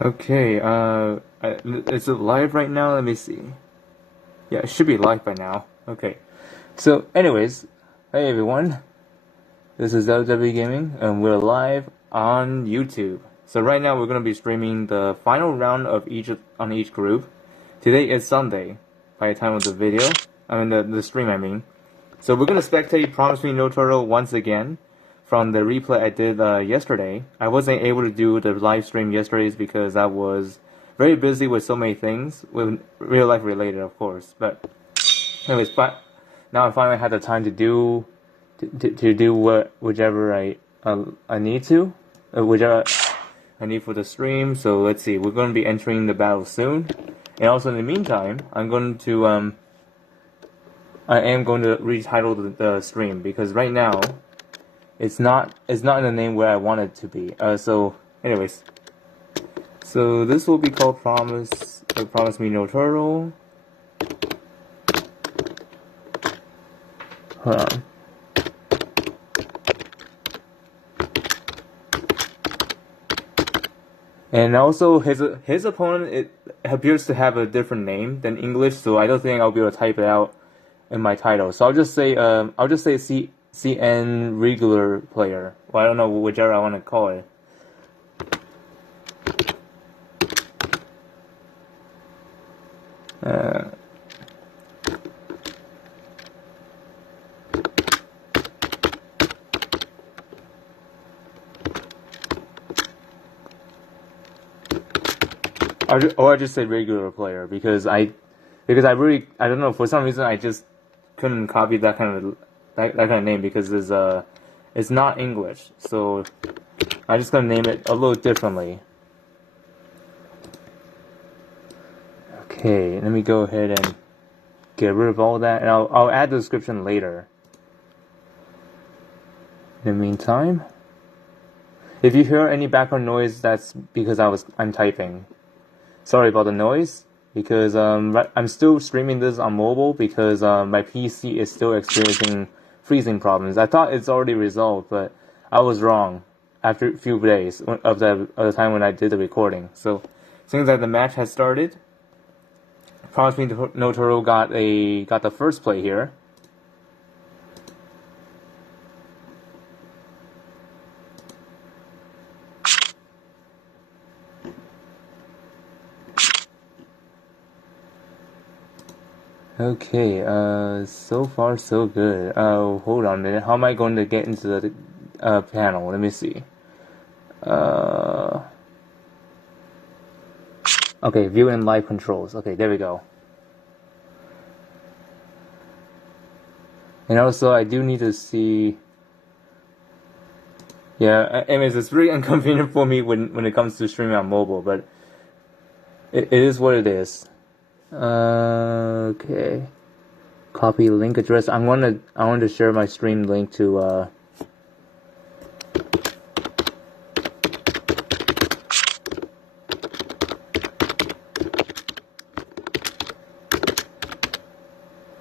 Okay, is it live right now? Let me see. Yeah, it should be live by now. Okay. So, anyways, hey everyone, this is WWE Gaming, and we're live on YouTube. So right now we're gonna be streaming the final round of each group. Today is Sunday, by the time of the video. I mean the stream. I mean. So we're gonna spectate PromisMeNoTurtle once again from the replay I did yesterday. I wasn't able to do the live stream yesterday because I was very busy with so many things, with real life related, of course. But anyways, but now I finally had the time to do to do whichever I need to, whichever I need for the stream. So let's see. We're going to be entering the battle soon, and also in the meantime, I am going to retitle the stream because right now it's not in the name where I want it to be. So anyways, so this will be called PromisMeNoTurtle. Hold on. And also his opponent, it appears to have a different name than English, so I don't think I'll be able to type it out in my title. So I'll just say CN Riguler player. Well, I don't know whichever I want to call it. Or I just say regular player because I don't know, for some reason I just couldn't copy that kind of name because it's not English, so I'm just gonna name it a little differently. Okay, let me go ahead and get rid of all that, and I'll add the description later. In the meantime, if you hear any background noise, that's because I'm typing. Sorry about the noise, because I'm still streaming this on mobile because my PC is still experiencing freezing problems. I thought it's already resolved, but I was wrong after a few days of the time when I did the recording. So, seeing that the match has started, PromisMeNoTurtle got the first play here. Okay, so far so good. Oh, hold on a minute. How am I going to get into the panel? Let me see. Okay, view and live controls. Okay, there we go. And also, I do need to see. Yeah, anyways, it's really inconvenient for me when it comes to streaming on mobile, but it is what it is. Okay. Copy link address. I want to share my stream link to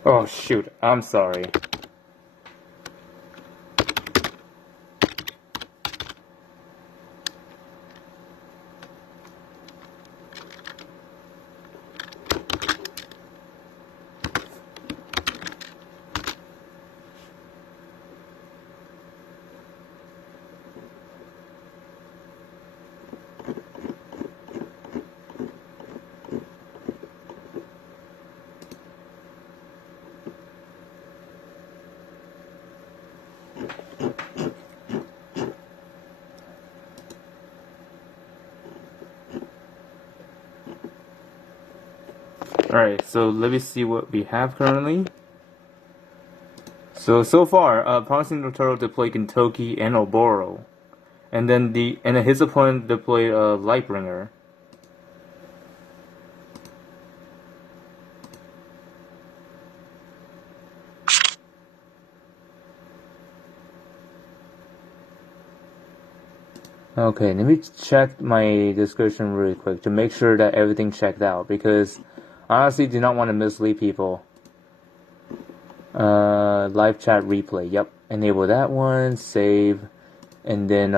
Oh shoot, I'm sorry. Alright, so let me see what we have currently. So far, PromisMeNoTurtle deployed Kentucky and Oboro. And then his opponent deployed Lightbringer. Okay, let me check my description really quick to make sure that everything checked out, because I honestly do not want to mislead people. Live chat replay, yep, enable that one, save, and then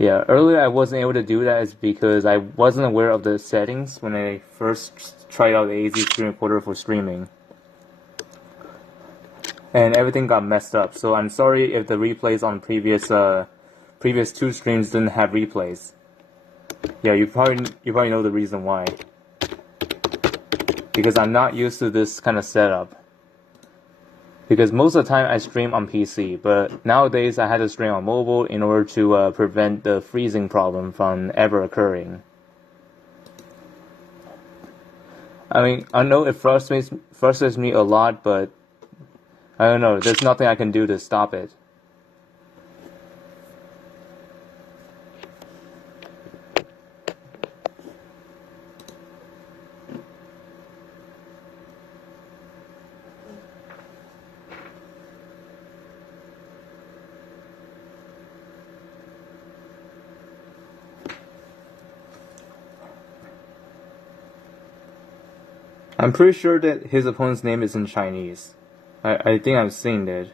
Yeah, earlier I wasn't able to do that is because I wasn't aware of the settings when I first tried out the AZ screen recorder for streaming. And everything got messed up, so I'm sorry if the replays on previous two streams didn't have replays. Yeah, you probably know the reason why. Because I'm not used to this kind of setup. Because most of the time I stream on PC, but nowadays I had to stream on mobile in order to prevent the freezing problem from ever occurring. I mean, I know it frustrates me a lot, but I don't know, there's nothing I can do to stop it. I'm pretty sure that his opponent's name is in Chinese. I think I've seen it.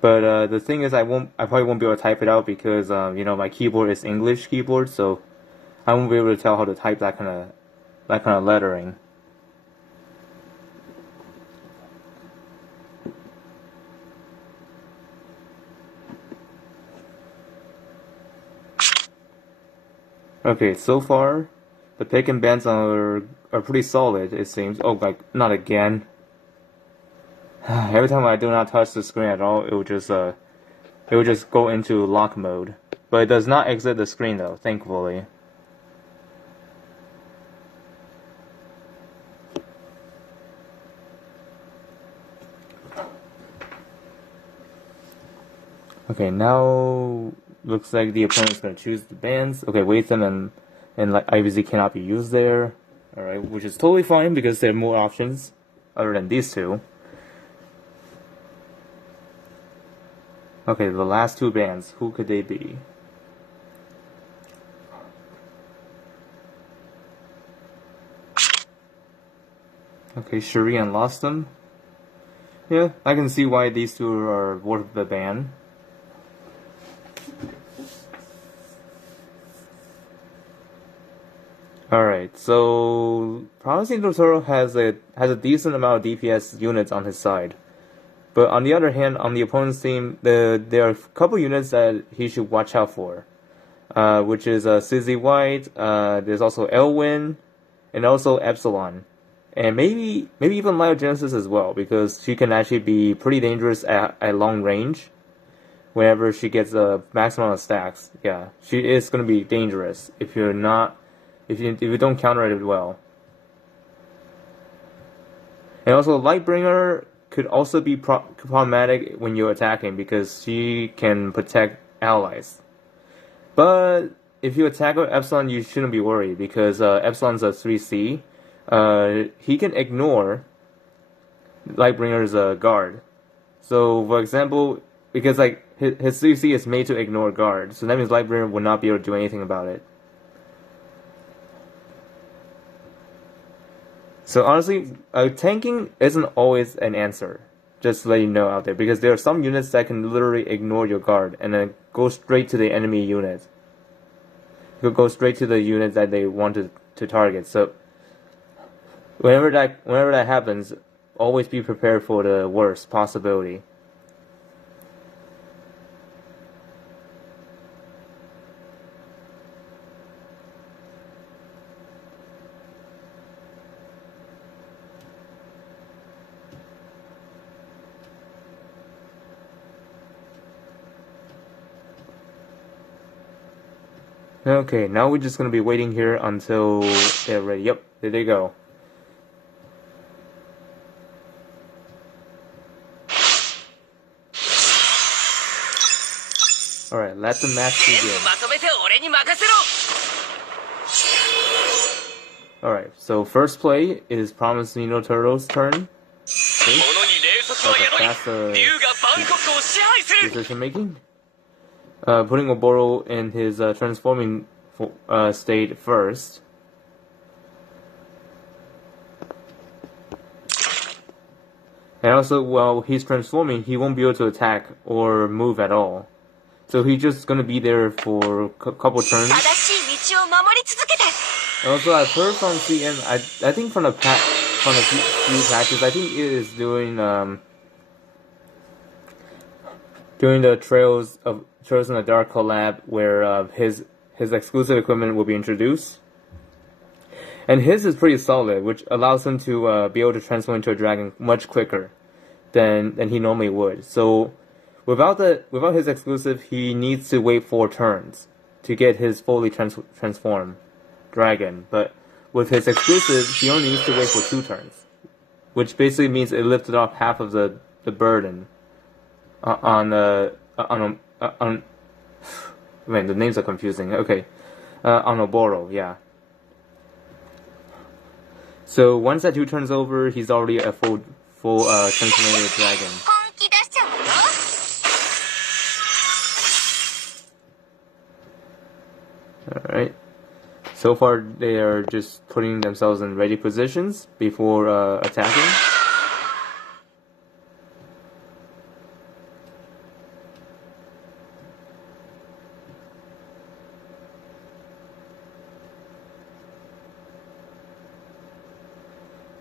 But the thing is, I probably won't be able to type it out because my keyboard is English keyboard, so I won't be able to tell how to type that kind of lettering. Okay, so far the pick and bans are pretty solid, it seems. Oh, like, not again. Every time I do not touch the screen at all, it will just go into lock mode. But it does not exit the screen though, thankfully. Okay, now looks like the opponent's gonna choose the bans. Okay, wait them and like IVZ cannot be used there. Alright, which is totally fine because there are more options other than these two. Okay, the last two bans, who could they be? Okay, Shurian lost them. Yeah, I can see why these two are worth the ban. Alright, so PromisMeNoTurtle has a decent amount of DPS units on his side. But on the other hand, on the opponent's team, there are a couple units that he should watch out for. Which is Sizzy White, there's also Elwyn, and also Epsilon. And maybe even Lyogenesis as well, because she can actually be pretty dangerous at long range. Whenever she gets the maximum amount of stacks. Yeah, she is going to be dangerous if you don't counter it well. And also Lightbringer could also be problematic when you're attacking because she can protect allies. But if you attack with Epsilon, you shouldn't be worried because Epsilon's a 3C. He can ignore Lightbringer's guard. So, for example, because like his 3C is made to ignore guard, so that means Lightbringer will not be able to do anything about it. So honestly, tanking isn't always an answer. Just to let you know out there, because there are some units that can literally ignore your guard and then go straight to the enemy unit. You could go straight to the unit that they want to target. So whenever that happens, always be prepared for the worst possibility. Okay, now we're just gonna be waiting here until they're ready. Yep, there they go. Alright, let the match begin. Alright, so first play is PromisMeNoTurtle's turn. Fast decision making. Putting Oboro in his transforming state first. And also, while he's transforming, he won't be able to attack or move at all. So he's just gonna be there for a couple turns. And also, I've heard from CM, I think from a few patches, I think it is doing the Trails in the Dark collab where his exclusive equipment will be introduced. And his is pretty solid, which allows him to be able to transform into a dragon much quicker than he normally would. So without his exclusive, he needs to wait 4 turns to get his fully transformed dragon. But with his exclusive, he only needs to wait for 2 turns, which basically means it lifted off half of the burden on man, the names are confusing. Okay, on Oboro, yeah. So once that 2 turns over, he's already a full transformated dragon. Alright. So far, they are just putting themselves in ready positions before attacking.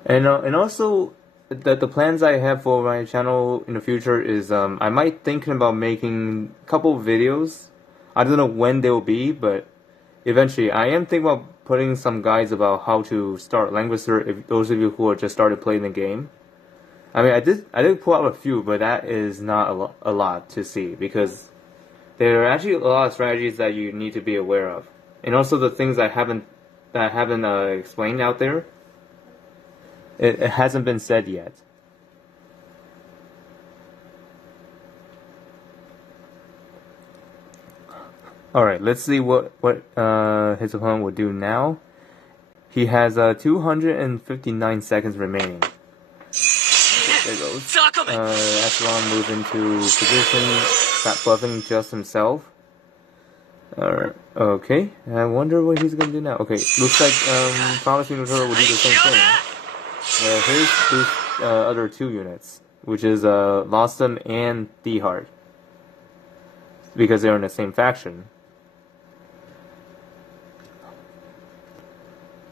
And also, the plans I have for my channel in the future is I might thinking about making a couple of videos. I don't know when they will be, but eventually I am thinking about putting some guides about how to start Langrisser. If those of you who are just started playing the game, I mean, I did pull out a few, but that is not a lot to see because there are actually a lot of strategies that you need to be aware of, and also the things I haven't explained out there. It hasn't been said yet. Alright, let's see what his opponent will do now. He has 259 seconds remaining. There goes. Echelon move into position, stop buffing just himself. Alright, okay. I wonder what he's gonna do now. Okay, looks like PromisMeNoTurtle will do the same thing. Here's these other 2 units, which is Lostum and D-Heart, because they're in the same faction.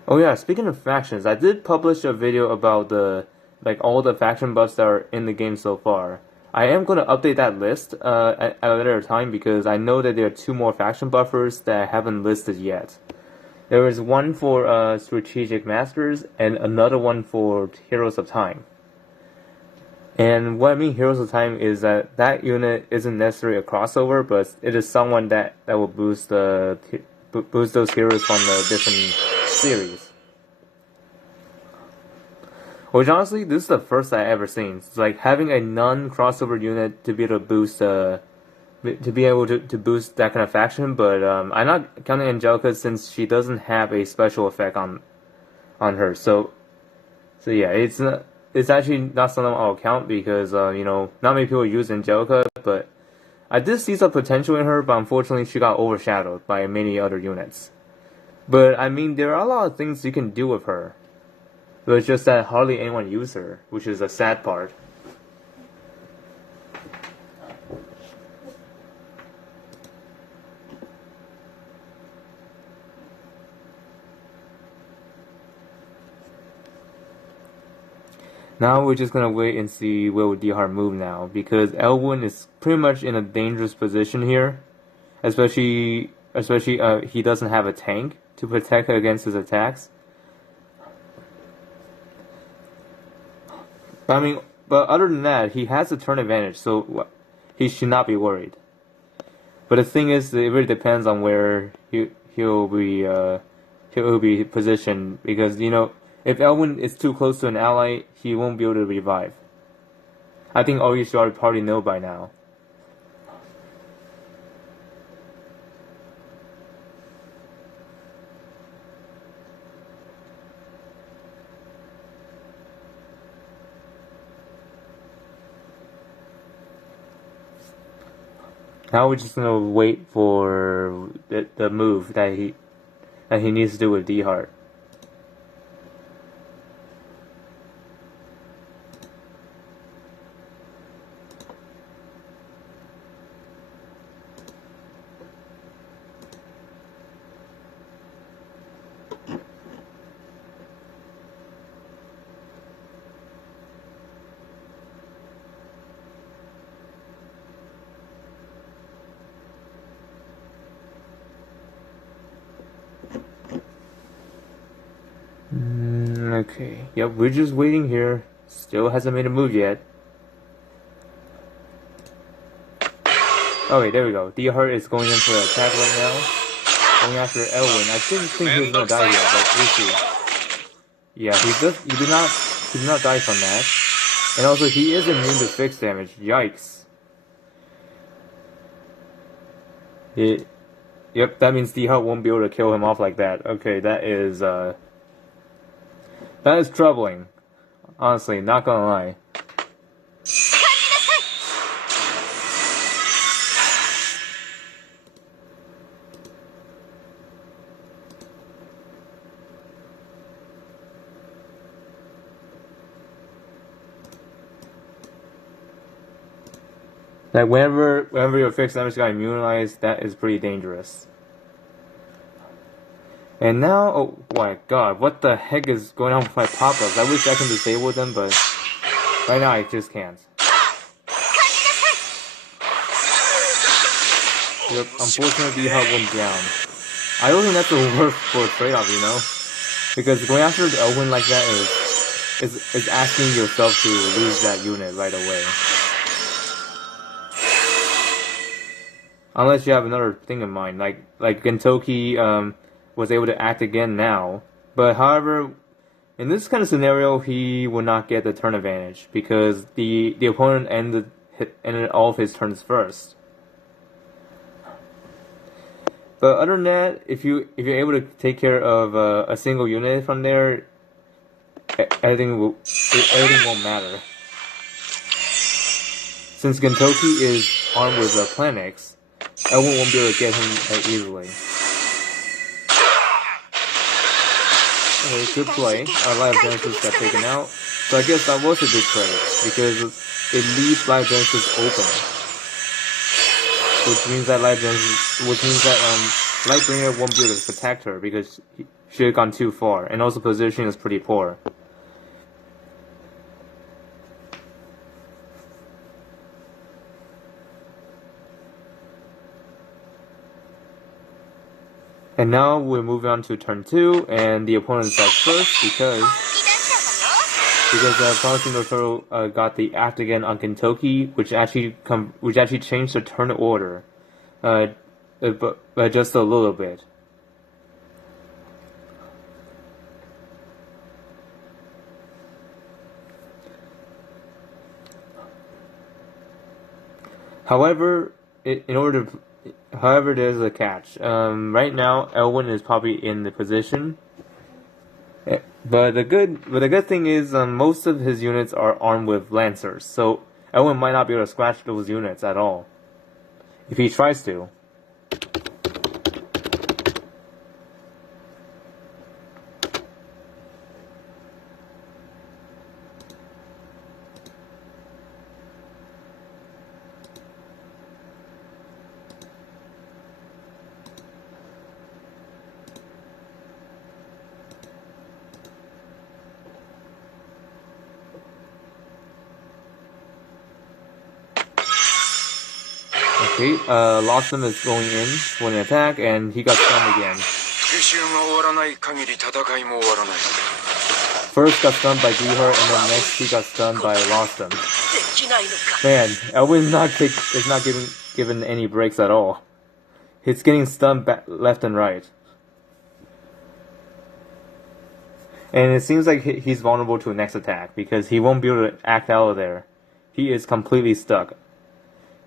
Oh yeah, speaking of factions, I did publish a video about all the faction buffs that are in the game so far. I am going to update that list at a later time because I know that there are 2 more faction buffers that I haven't listed yet. There is one for Strategic Masters and another one for Heroes of Time. And what I mean Heroes of Time is that unit isn't necessarily a crossover, but it is someone that will boost those heroes from the different series. Which honestly, this is the first I ever seen. It's like having a non-crossover unit to be able to boost boost that kind of faction, but I'm not counting Angelica since she doesn't have a special effect on her. So yeah, it's actually not something I'll count because not many people use Angelica, but I did see some potential in her, but unfortunately she got overshadowed by many other units. But I mean, there are a lot of things you can do with her, but it's just that hardly anyone uses her, which is a sad part. Now we're just gonna wait and see where would D-Heart move now, because Elwyn is pretty much in a dangerous position here, especially he doesn't have a tank to protect against his attacks. I mean, but other than that, he has a turn advantage, so he should not be worried. But the thing is, it really depends on where he'll be positioned, because if Elwyn is too close to an ally, he won't be able to revive. I think all you should probably know by now. Now we're just gonna wait for the move that he needs to do with D-Heart. Okay, yep, we're just waiting here. Still hasn't made a move yet. Okay, there we go. D-Hart is going in for an attack right now. Going after Elwin. I didn't think he was gonna die here, but we'll see. Yeah, he did not die from that. And also he is immune to fixed damage. Yikes. Yep, that means D-Hart won't be able to kill him off like that. Okay, that is troubling. Honestly, not gonna lie. Like whenever your fixed damage got immunized, that is pretty dangerous. And now, oh my god, what the heck is going on with my pop-ups? I wish I can disable them, but right now I just can't. Yep, unfortunately D-Hart went down. I don't think that's the worst for a trade-off, you know? Because going after the Elwin like that is asking yourself to lose that unit right away. Unless you have another thing in mind, like Gentoki was able to act again now. But however, in this kind of scenario, he will not get the turn advantage because the opponent ended all of his turns first. But other than that, if you're able to take care of a single unit from there, everything won't matter. Since Gentoki is armed with Planix, Elwin won't be able to get him easily. Okay, good play. Our Life Genesis got taken out. So I guess that was a good trade, because it leaves Life Genesis open. Which means that Lightbringer won't be able to protect her, because she had gone too far, and also positioning is pretty poor. And now we're moving on to turn 2, and the opponent starts first because PromisMeNoTurtle got the act again on Gentoki, which actually changed the turn order, but just a little bit. However, there's a catch. Right now, Elwin is probably in the position, but the good thing is most of his units are armed with Lancers, so Elwin might not be able to scratch those units at all if he tries to. Okay, Lawson is going in for an attack, and he got stunned again. First got stunned by D-Hart, and then next he got stunned by Lawson. Man, Elwin's is not given any breaks at all. He's getting stunned left and right. And it seems like he's vulnerable to a next attack, because he won't be able to act out of there. He is completely stuck.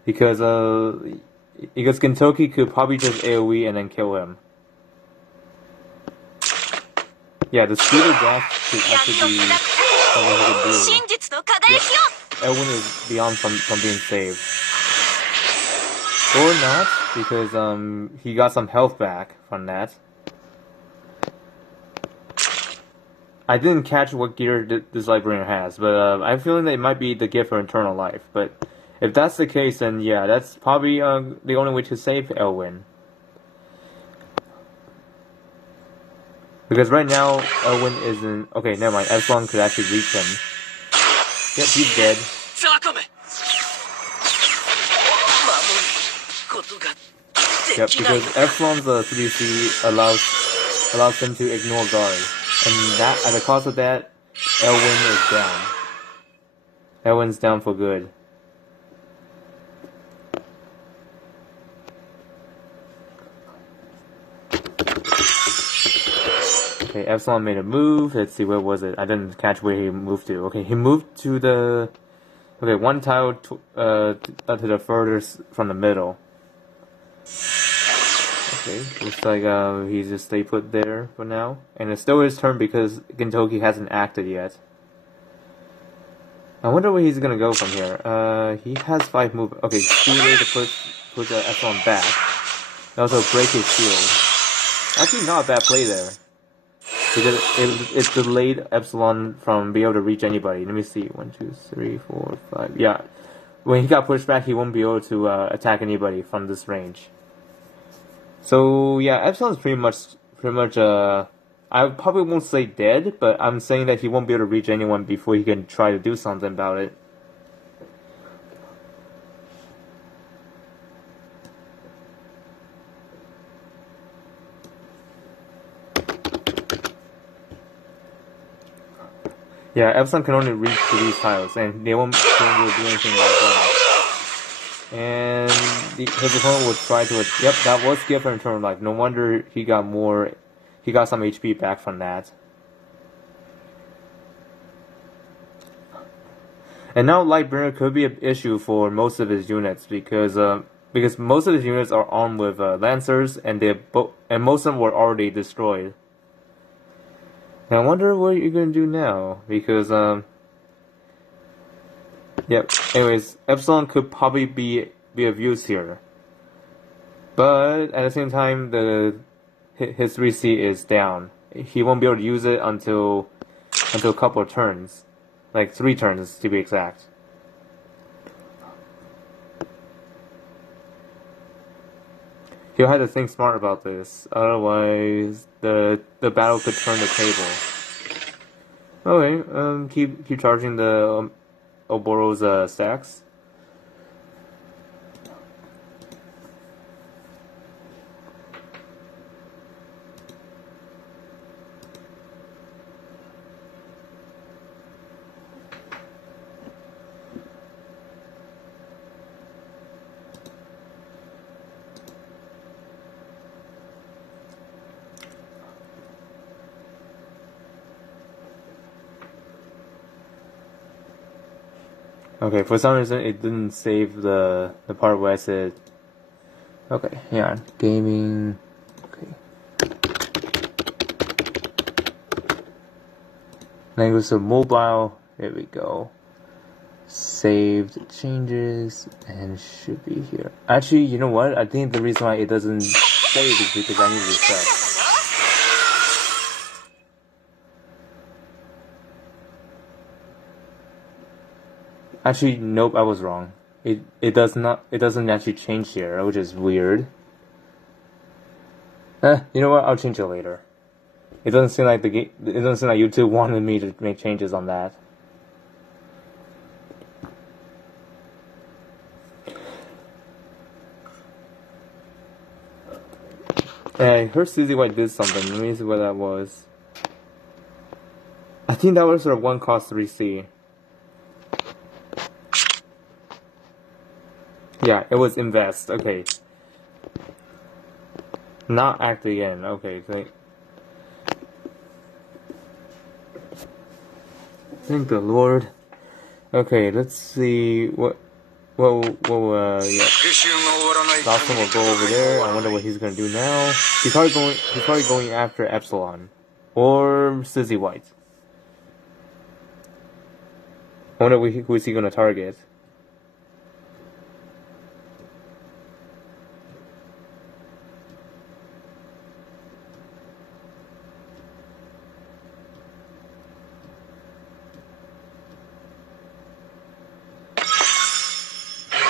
Because Gentoki could probably just AoE and then kill him. Yeah, the speeder dash could actually be something he could do. Yep. Elwin is beyond from being saved. Or not, because he got some health back from that. I didn't catch what gear this Lightbringer has, but I'm feeling that it might be the gift for Eternal Life, but if that's the case, then yeah, that's probably the only way to save Elwin. Because right now, Elwin isn't... Okay, never mind. S12 could actually reach him. Yep, he's dead. Yep, because S12's 3C allows him to ignore guard. And that, at the cost of that, Elwin is down. Elwin's down for good. Okay, Epsilon made a move. Let's see, where was it? I didn't catch where he moved to. Okay, he moved to the... Okay, one tile to the furthest from the middle. Okay, looks like he just stay put there for now. And it's still his turn because Gintoki hasn't acted yet. I wonder where he's gonna go from here. He has 5 move. Okay, 2 ways to put the Epsilon back. And also break his shield. Actually, not a bad play there. Because it delayed Epsilon from being able to reach anybody. Let me see. 1, 2, 3, 4, 5. Yeah. When he got pushed back, he won't be able to attack anybody from this range. So yeah, Epsilon's pretty much I probably won't say dead, but I'm saying that he won't be able to reach anyone before he can try to do something about it. Yeah, Epsilon can only reach to these tiles, and they won't be able to do anything like that. And his opponent will try to... Yep, that was gift in turn life. No wonder he got some HP back from that. And now Lightbringer could be an issue for most of his units because most of his units are armed with Lancers, and most of them were already destroyed. Now I wonder what you're gonna do now, because yep. Anyways, Epsilon could probably be of use here, but at the same time, his 3C is down. He won't be able to use it until a couple of turns, like 3 turns to be exact. He'll have to think smart about this, otherwise the battle could turn the table. Okay, keep charging the Oboro's stacks. Okay, for some reason it didn't save the part where I said... Okay, yeah, gaming... Okay. Langrisser mobile, there we go. Saved changes, and should be here. Actually, you know what? I think the reason why it doesn't save is because I need to reset. Actually, nope, I was wrong. It doesn't actually change here, which is weird. You know what? I'll change it later. It doesn't seem like YouTube wanted me to make changes on that. I heard Susie White did something. Let me see what that was. I think that was her 1 cost 3C. Yeah, it was invest. Okay. Not act again. Okay. Thank the Lord. Okay, let's see what. Yeah. Last one will go over there. I wonder what he's gonna do now. He's probably going after Epsilon or Susie White. I wonder who is he gonna target.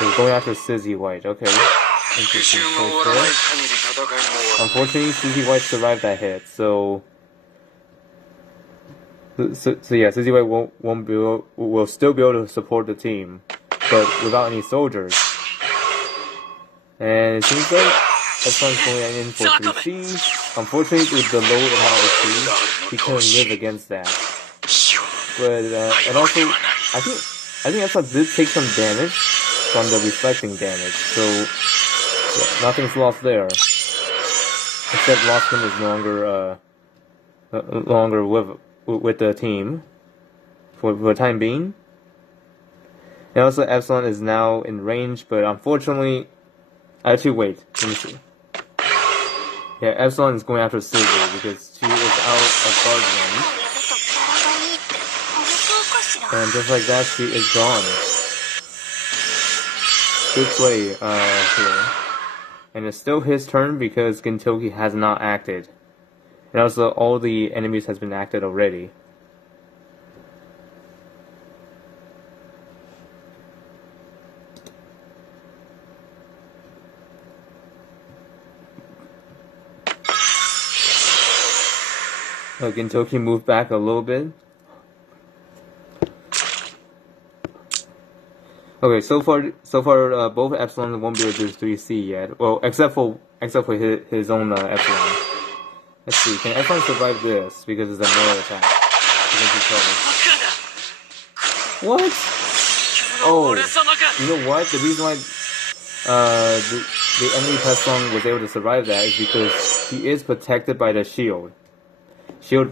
So going after Susie White. Okay. Interesting choice there. Unfortunately, Susie White survived that hit, so yeah, Susie White will still be able to support the team, but without any soldiers. And it seems like Epsilon's going in for 3C. Unfortunately, with the low amount of HP, he couldn't live against that. But, and also, I think Epsilon did take some damage from the reflecting damage, so yeah, nothing's lost there. Except Lostman is no longer with the team for the time being. And also Epsilon is now in range, but unfortunately, actually wait, let me see. Yeah, Epsilon is going after Silver because she is out of guard range. And just like that, she is gone. Good play here. And it's still his turn because Gintoki has not acted. And also all the enemies has been acted already. Gintoki moved back a little bit. Okay, so far, both Epsilon won't be able to do 3C yet. Well, except for his own Epsilon. Let's see, can Epsilon survive this? Because it's a melee attack. What? Oh, you know what? The reason why the enemy Epsilon was able to survive that is because he is protected by the shield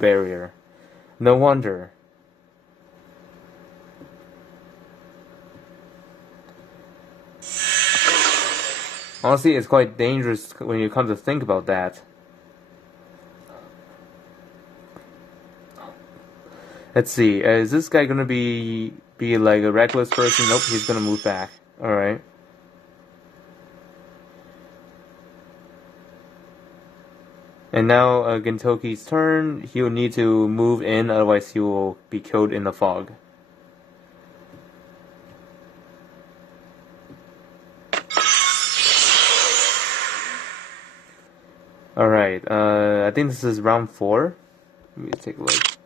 barrier. No wonder. Honestly, it's quite dangerous when you come to think about that. Let's see, is this guy gonna be like a reckless person? Nope, he's gonna move back. Alright. And now Gintoki's turn. He'll need to move in, otherwise he will be killed in the fog. Alright, I think this is round 4. Let me take a look.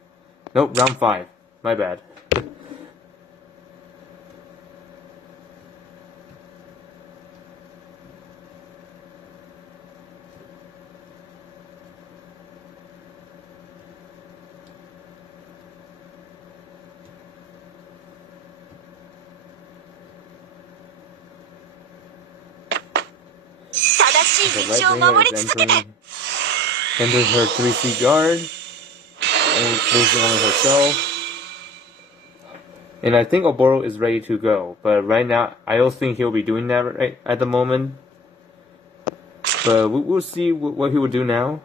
Nope, round 5. My bad. The right winger is entering her 3C guard, and losing only herself. And I think Oboro is ready to go, but right now I don't think he'll be doing that right at the moment. But we'll see what he will do now,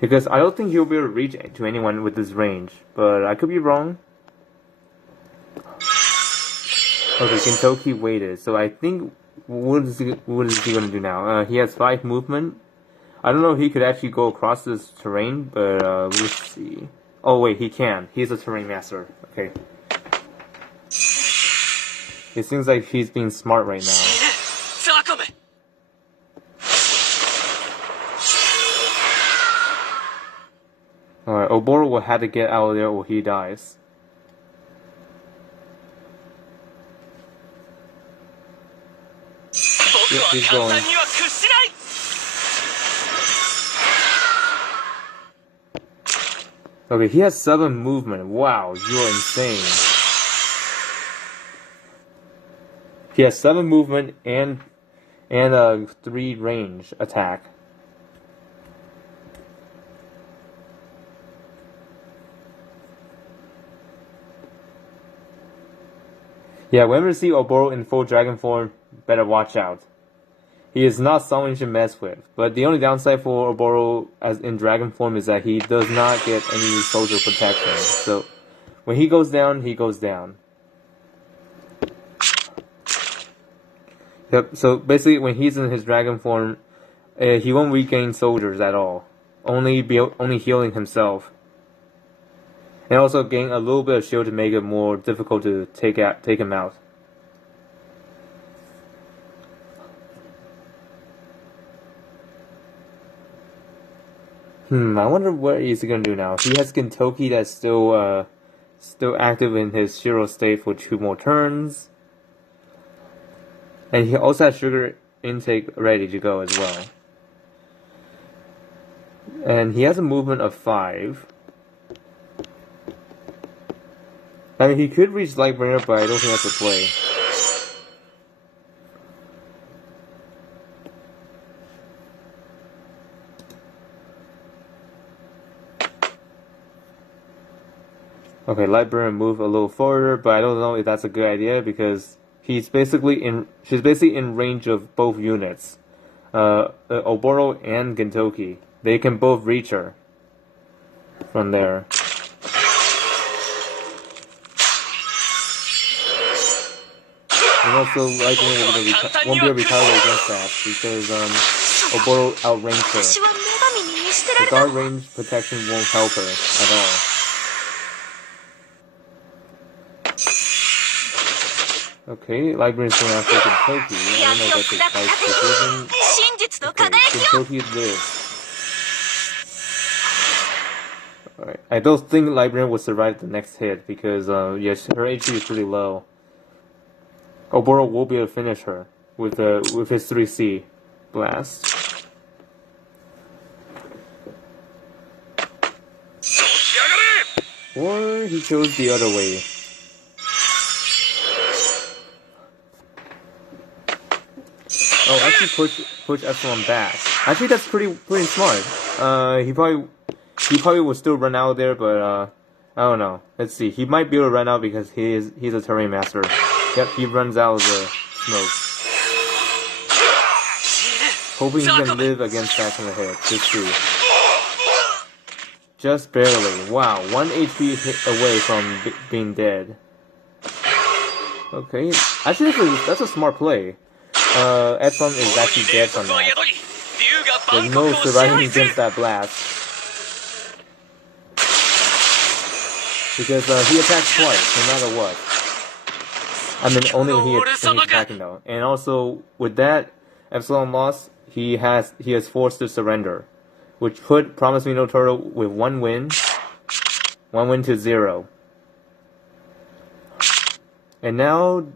because I don't think he'll be able to reach to anyone with this range, but I could be wrong. Okay, Gintoki waited, so I think what is he going to do now? He has 5 movement. I don't know if he could actually go across this terrain, but we'll see. Oh wait, he can. He's a terrain master. Okay. It seems like he's being smart right now. Alright, Oboro will have to get out of there or he dies. Yep, he's going. Okay, he has 7 movement. Wow, you're insane. He has 7 movement and 3 range attack. Yeah, whenever you see Oboro in full dragon form, better watch out. He is not someone you should mess with, but the only downside for Oboro as in dragon form is that he does not get any soldier protection. So when he goes down, he goes down. Yep, so basically when he's in his dragon form, he won't regain soldiers at all. Only healing himself. And also gain a little bit of shield to make it more difficult to take him out. I wonder what he's gonna do now. He has Gintoki that's still active in his Shiro state for 2 more turns. And he also has Sugar intake ready to go as well. And he has a movement of 5. I mean, he could reach Lightbringer, but I don't think that's a play. Okay, Lightbringer move a little further, but I don't know if that's a good idea because she's basically in range of both units, Oboro and Gintoki. They can both reach her from there. And also, Lightbringer won't be able to retaliate against that because Oboro outranged her. The guard range protection won't help her at all. Okay, Lightbringer's going after Gintoki. I don't know if that's a nice decision. Okay, Gintoki lives. Alright, I don't think Lightbringer will survive the next hit because, yes, her HP is pretty low. Oboro will be able to finish her with his 3C blast. Or he chose the other way. Oh, actually push Epsilon back. Actually, that's pretty smart. He probably will still run out there, but I don't know. Let's see. He might be able to run out because he's a terrain master. Yep, he runs out of the smoke. Hoping he can live against that kind of hit. Just see. Just barely. Wow, 1 HP hit away from being dead. Okay, actually that's a smart play. Epsilon is actually dead from that. There's no surviving against that blast. Because he attacks twice, no matter what. I mean, only when he's attacking though. And also, with that Epsilon loss, he has forced to surrender. Which put PromisMeNoTurtle with 1 win. 1 win to 0. And now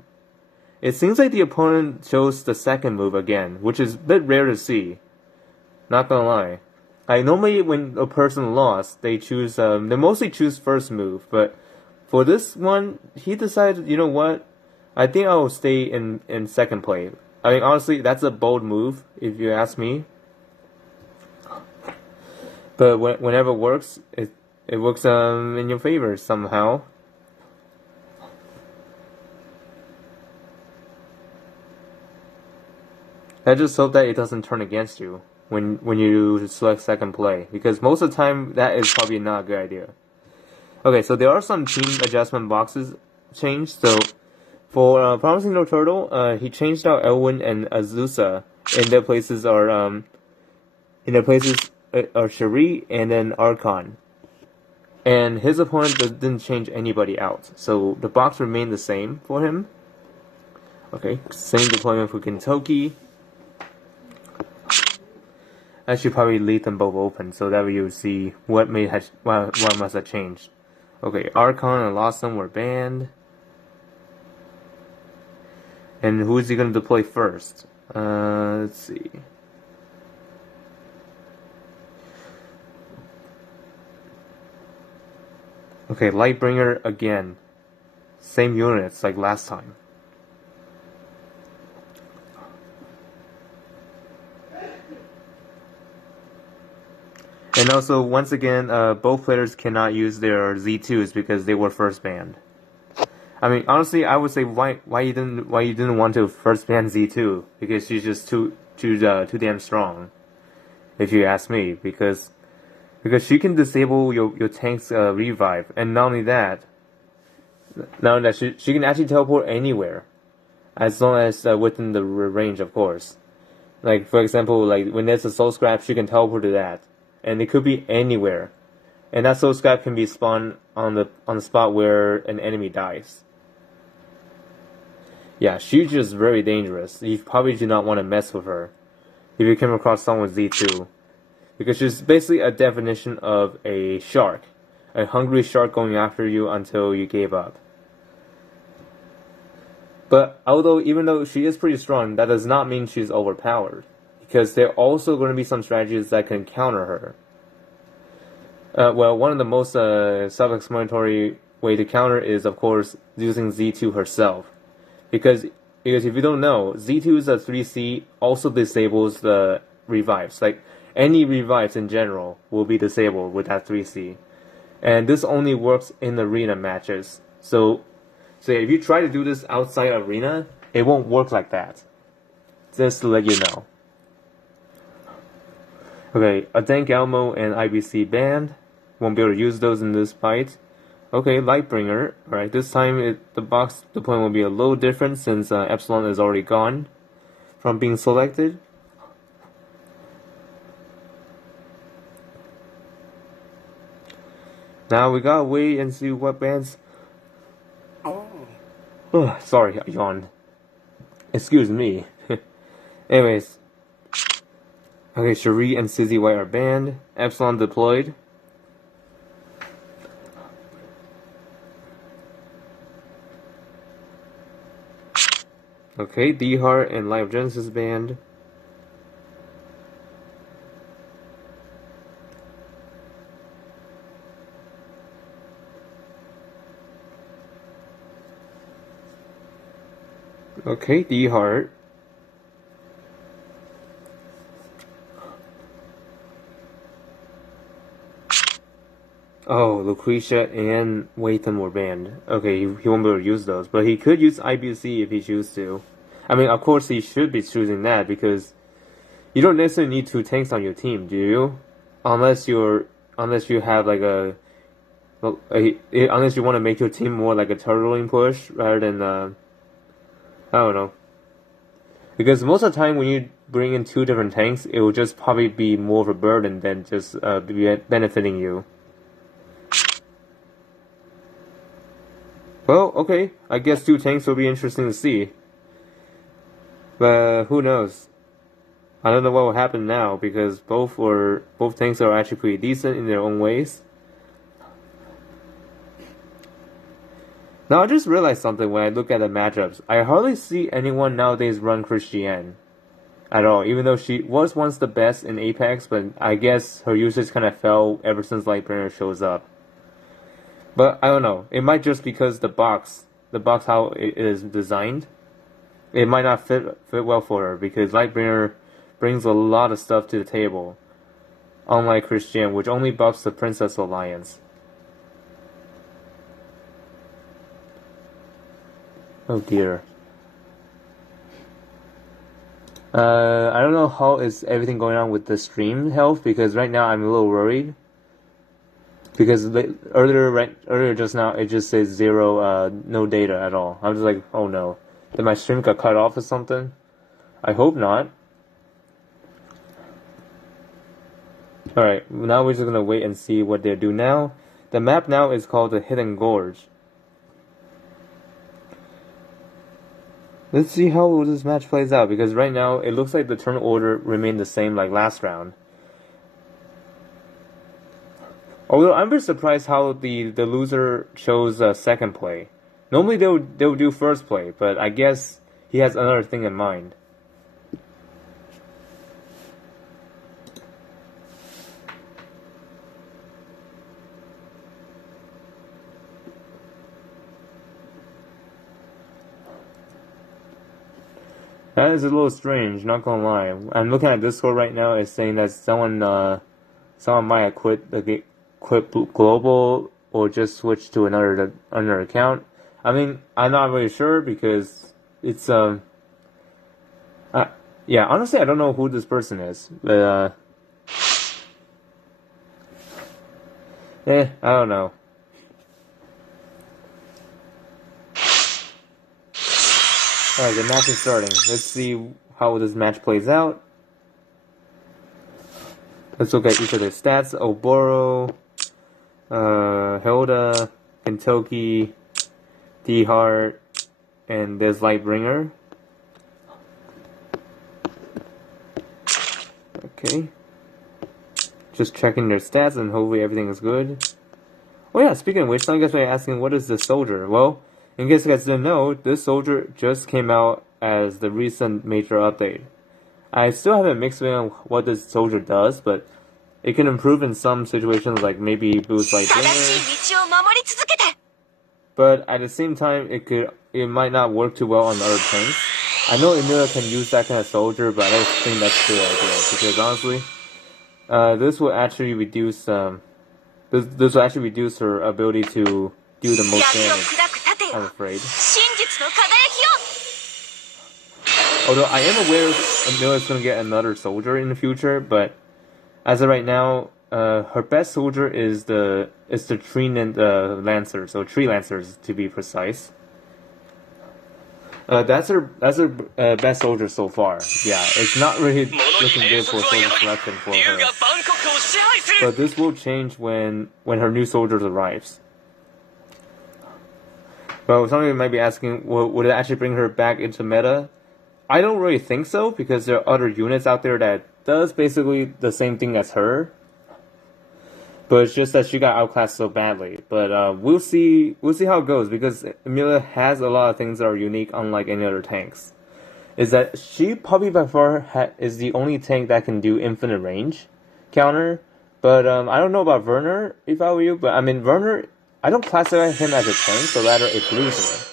it seems like the opponent chose the second move again, which is a bit rare to see. Not gonna lie. Normally when a person lost, they mostly choose first move, but for this one, he decided, you know what? I think I will stay in second play. I mean, honestly, that's a bold move, if you ask me. But whenever it works, it works in your favor somehow. I just hope that it doesn't turn against you when you select second play, because most of the time that is probably not a good idea. Okay, so there are some team adjustment boxes changed. So for PromisMeNoTurtle, he changed out Elwyn and Azusa. In their places are Cherie and then Archon. And his opponent didn't change anybody out, so the box remained the same for him. Okay, same deployment for Gintoki. I should probably leave them both open so that way you see what must have changed. Okay, Archon and Lawson were banned. And who is he going to deploy first? Let's see. Okay, Lightbringer again. Same units like last time. And also, once again, both players cannot use their Z2s because they were first banned. I mean, honestly, I would say why you didn't want to first ban Z2, because she's just too damn strong, if you ask me, because she can disable your tank's revive, and not only that, she can actually teleport anywhere, as long as within the range, of course. Like for example, like when there's a soul scrap, she can teleport to that, and it could be anywhere, and that soul scrap can be spawned on the spot where an enemy dies. Yeah, she's just very dangerous. You probably do not want to mess with her if you come across someone with Z2. Because she's basically a definition of a shark. A hungry shark going after you until you gave up. But even though she is pretty strong, that does not mean she's overpowered. Because there are also going to be some strategies that can counter her. Well, one of the most self-explanatory way to counter is, of course, using Z2 herself. Because if you don't know, Z2's 3C also disables the revives. Like, any revives in general will be disabled with that 3C. And this only works in arena matches. So if you try to do this outside arena, it won't work like that. Just to let you know. Okay, Adank Elmo and IBC banned. Won't be able to use those in this fight. Okay, Lightbringer. Alright, this time the box deployment will be a little different since Epsilon is already gone from being selected. Now we gotta wait and see what bands. Oh, sorry, I yawned. Excuse me. Anyways. Okay, Cherie and Suzy White are banned. Epsilon deployed. Okay, D-Heart and Life Genesis banned. Okay, D-Heart. Oh, Lucretia and Waithen were banned. Okay, he won't be able to use those, but he could use IBC if he chooses to. I mean, of course he should be choosing that because you don't necessarily need 2 tanks on your team, do you? Unless you have like unless you want to make your team more like a turtling push rather than I don't know. Because most of the time when you bring in 2 different tanks, it will just probably be more of a burden than just be benefiting you. Well, okay, I guess 2 tanks will be interesting to see. But who knows? I don't know what will happen now because both tanks are actually pretty decent in their own ways. Now I just realized something when I look at the matchups. I hardly see anyone nowadays run Christiane at all, even though she was once the best in Apex, but I guess her usage kind of fell ever since Lightbringer shows up. But I don't know. It might just because the box how it is designed, it might not fit well for her because Lightbringer brings a lot of stuff to the table, unlike Christiane, which only buffs the Princess Alliance. Oh dear. I don't know how is everything going on with the stream health because right now I'm a little worried. Because earlier just now it just says 0 no data at all. I was like, oh no, did my stream got cut off or something? I hope not. Alright, now we're just gonna wait and see what they do now. The map now is called the Hidden Gorge. Let's see how this match plays out because right now it looks like the turn order remained the same like last round. Although I'm very surprised how the loser chose second play. Normally they'll do first play, but I guess he has another thing in mind. That is a little strange, not gonna lie. I'm looking at Discord right now. It's saying that someone might have quit global or just switch to another account. I mean, I'm not really sure because it's yeah, honestly I don't know who this person is, but I don't know. Alright, the match is starting. Let's see how this match plays out. Let's look at each of their stats. Oboro, Hilda, Kentucky, D-Heart, and there's Lightbringer. Okay. Just checking their stats and hopefully everything is good. Oh yeah, speaking of which, some guys are asking what is the soldier? Well, in case you guys didn't know, this soldier just came out as the recent major update. I still have a mixed feeling on what this soldier does, but it can improve in some situations, like maybe boost like Riguler. But at the same time, it might not work too well on other tanks. I know Emilia can use that kind of soldier, but I don't think that's the idea, because honestly, this will actually reduce this will actually reduce her ability to do the most damage, I'm afraid. Although I am aware Emilia's gonna get another soldier in the future, but as of right now, her best soldier is the tree lancer, so tree lancers to be precise. That's her best soldier so far. Yeah, it's not really looking good for soldier selection for her. But this will change when her new soldiers arrives. But some of you might be asking, would it actually bring her back into meta? I don't really think so, because there are other units out there that does basically the same thing as her. But it's just that she got outclassed so badly. But we'll see how it goes, because Emilia has a lot of things that are unique, unlike any other tanks. Is that she probably by far is the only tank that can do infinite range counter. But I don't know about Werner, if I were you. But I mean, Werner, I don't classify him as a tank, but rather a bruiser.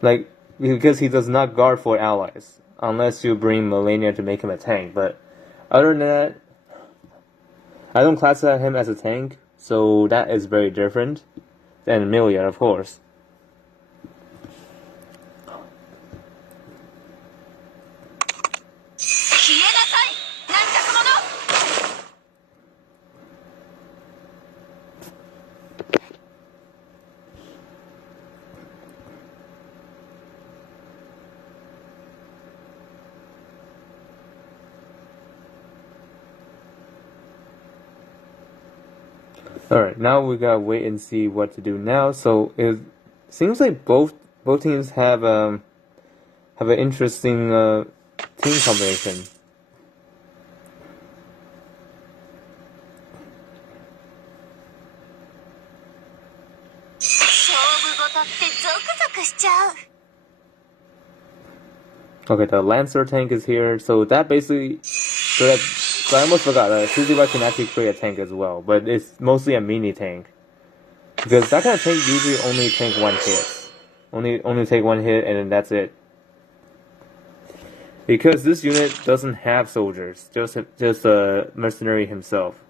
Like, because he does not guard for allies, unless you bring Melania to make him a tank. But other than that, I don't classify him as a tank, so that is very different than Emilia, of course. Alright, now we gotta wait and see what to do now. So it seems like both teams have an interesting team combination. Okay, the Lancer tank is here, so that basically so I almost forgot, Suzuki can actually create a tank as well, but it's mostly a mini tank. Because that kind of tank usually only tank one hit. Only take one hit and then that's it. Because this unit doesn't have soldiers, just a mercenary himself.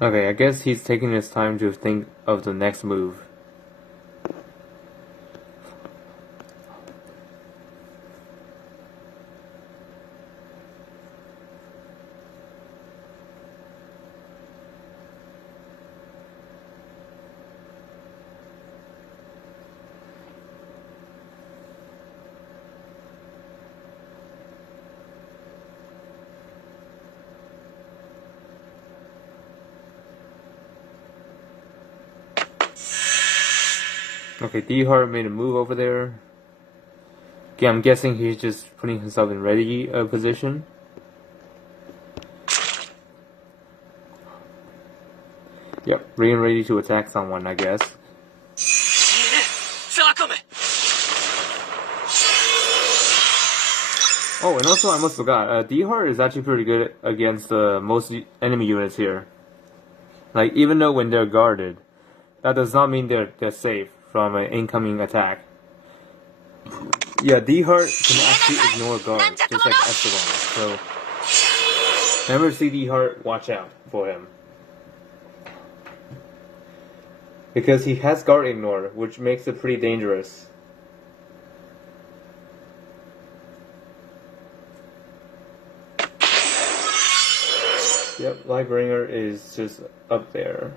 Okay, I guess he's taking his time to think of the next move. Okay, D-Hard made a move over there. Okay, I'm guessing he's just putting himself in ready position. Yep, being ready to attack someone, I guess. Oh, and also I almost forgot, D-Hard is actually pretty good against most enemy units here. Like, even though when they're guarded, that does not mean they're safe from an incoming attack. Yeah, D-Hard can actually ignore guards, just like S12. So, whenever you see D-Hard, watch out for him. Because he has guard ignore, which makes it pretty dangerous. Yep, Langrisser is just up there.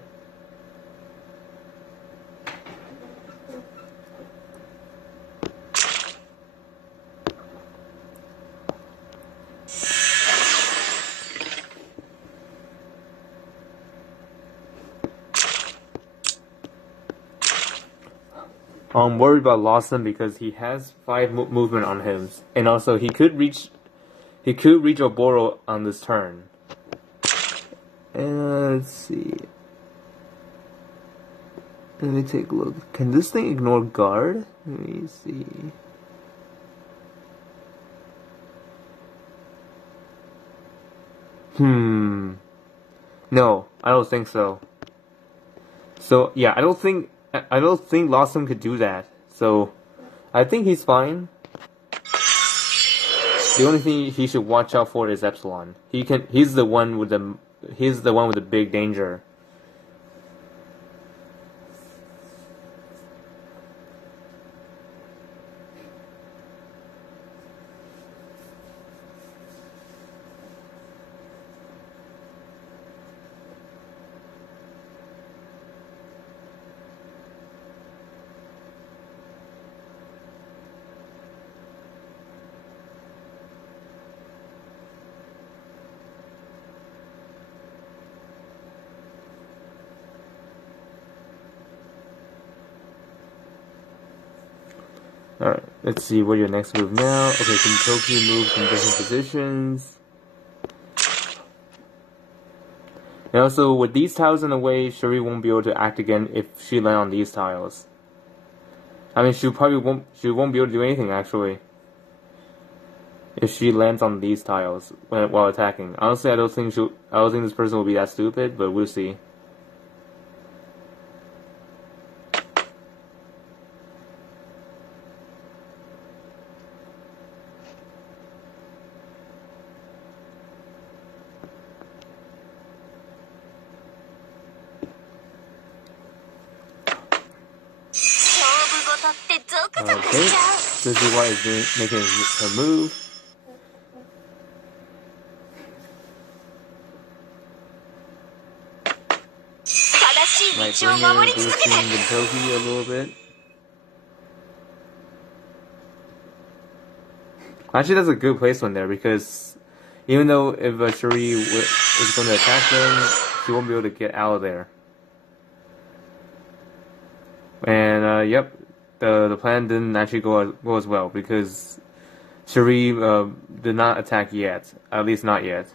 I'm worried about Lawson because he has 5 movement on him, and also he could reach Oboro on this turn. And let's see. Let me take a look. Can this thing ignore guard? Let me see. No, I don't think so. So yeah, I don't think Lawson could do that. So I think he's fine. The only thing he should watch out for is Epsilon. He's the one with the big danger. Alright, let's see what your next move now. Okay, can Toki move from different positions? And also, with these tiles in the way, Shuri won't be able to act again if she lands on these tiles. I mean, she won't be able to do anything, actually. If she lands on these tiles while attacking. Honestly, I don't think this person will be that stupid, but we'll see. Okay, this is why he's making her move. Might bring her boosting the Toki a little bit. Actually, that's a good placement there because even though if Shuri is going to attack them, she won't be able to get out of there. And yep, the plan didn't actually go as well because Shuri did not attack yet, at least not yet.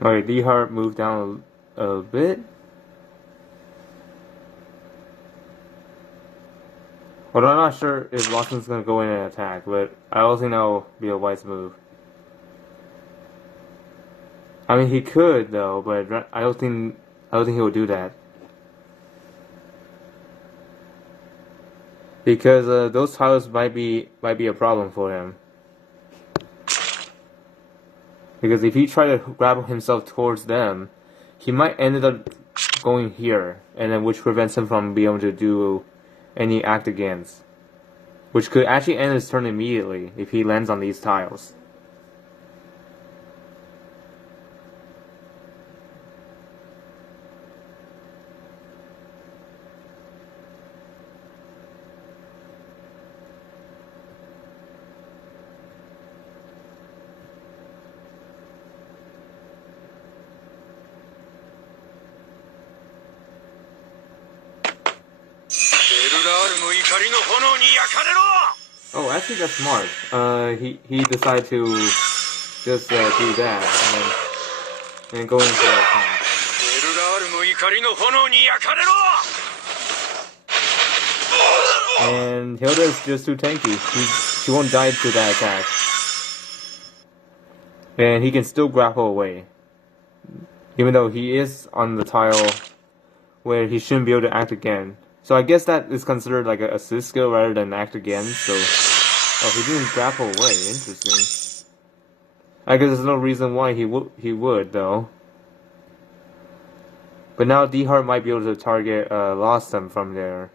Alright, Lee Hart moved down a bit. Well, I'm not sure if Lawson's gonna go in and attack, but I don't think that'll be a wise move. I mean, he could though, but I don't think he will do that because those tiles might be a problem for him. Because if he try to grab himself towards them, he might end up going here, and then which prevents him from being able to do any act against, which could actually end his turn immediately if he lands on these tiles. Oh, actually that's smart. He decided to just do that and then go into the attack. And Hilda is just too tanky. She won't die to that attack. And he can still grapple away. Even though he is on the tile where he shouldn't be able to act again. So I guess that is considered like an assist skill rather than act again. So, oh, he didn't grapple away. Interesting. I guess there's no reason why he would though. But now D-Hard might be able to target Lostom from there.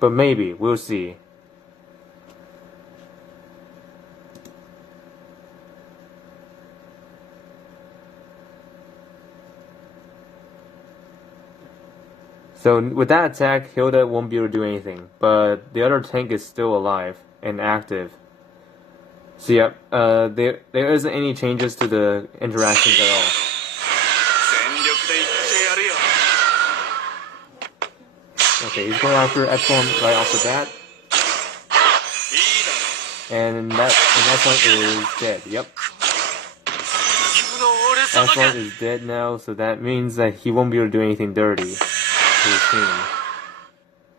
But maybe, we'll see. So with that attack, Hilda won't be able to do anything, but the other tank is still alive and active. So yeah, there isn't any changes to the interactions at all. Okay, he's going after S12 right off the bat. And that S12 is dead, yep. S12 is dead now, so that means that he won't be able to do anything dirty to his team.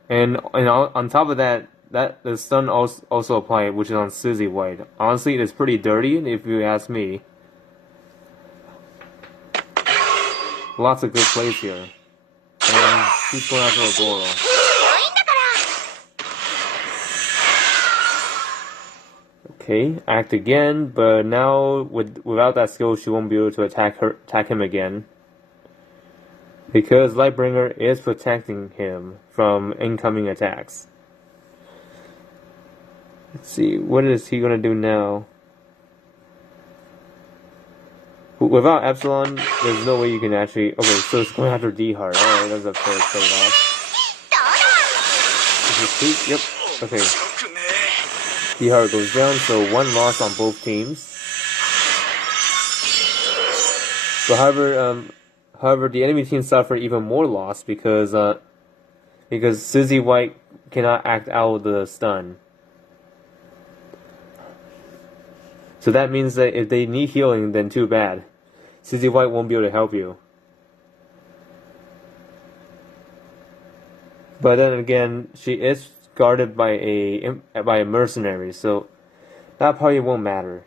And on top of that, the stun also applied, which is on Suzy White. Honestly, it's pretty dirty, if you ask me. Lots of good plays here. And he's going after a Boro. Okay, act again, but now without that skill, she won't be able to attack him again. Because Lightbringer is protecting him from incoming attacks. Let's see, what is he gonna do now? Without Epsilon, there's no way you can actually... Okay, so it's going after D-Hard. Alright, that's a fair trade-off. Yep, okay. D-Hard goes down, so one loss on both teams. But however, the enemy team suffer even more loss because Suzy White cannot act out the stun. So that means that if they need healing, then too bad. Suzy White won't be able to help you. But then again, she is guarded by a mercenary, so that probably won't matter.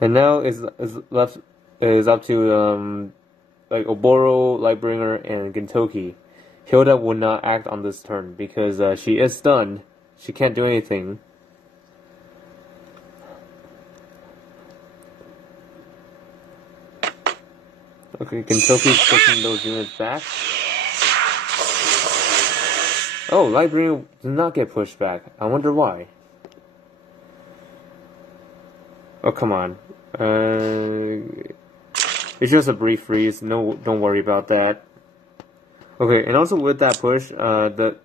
And now is up to like Oboro, Lightbringer, and Gintoki. Hilda will not act on this turn because she is stunned. She can't do anything. Okay, Gintoki's pushing those units back. Oh, Lightbringer did not get pushed back. I wonder why. Oh, come on. It's just a brief freeze. No, don't worry about that. Okay, and also with that push, the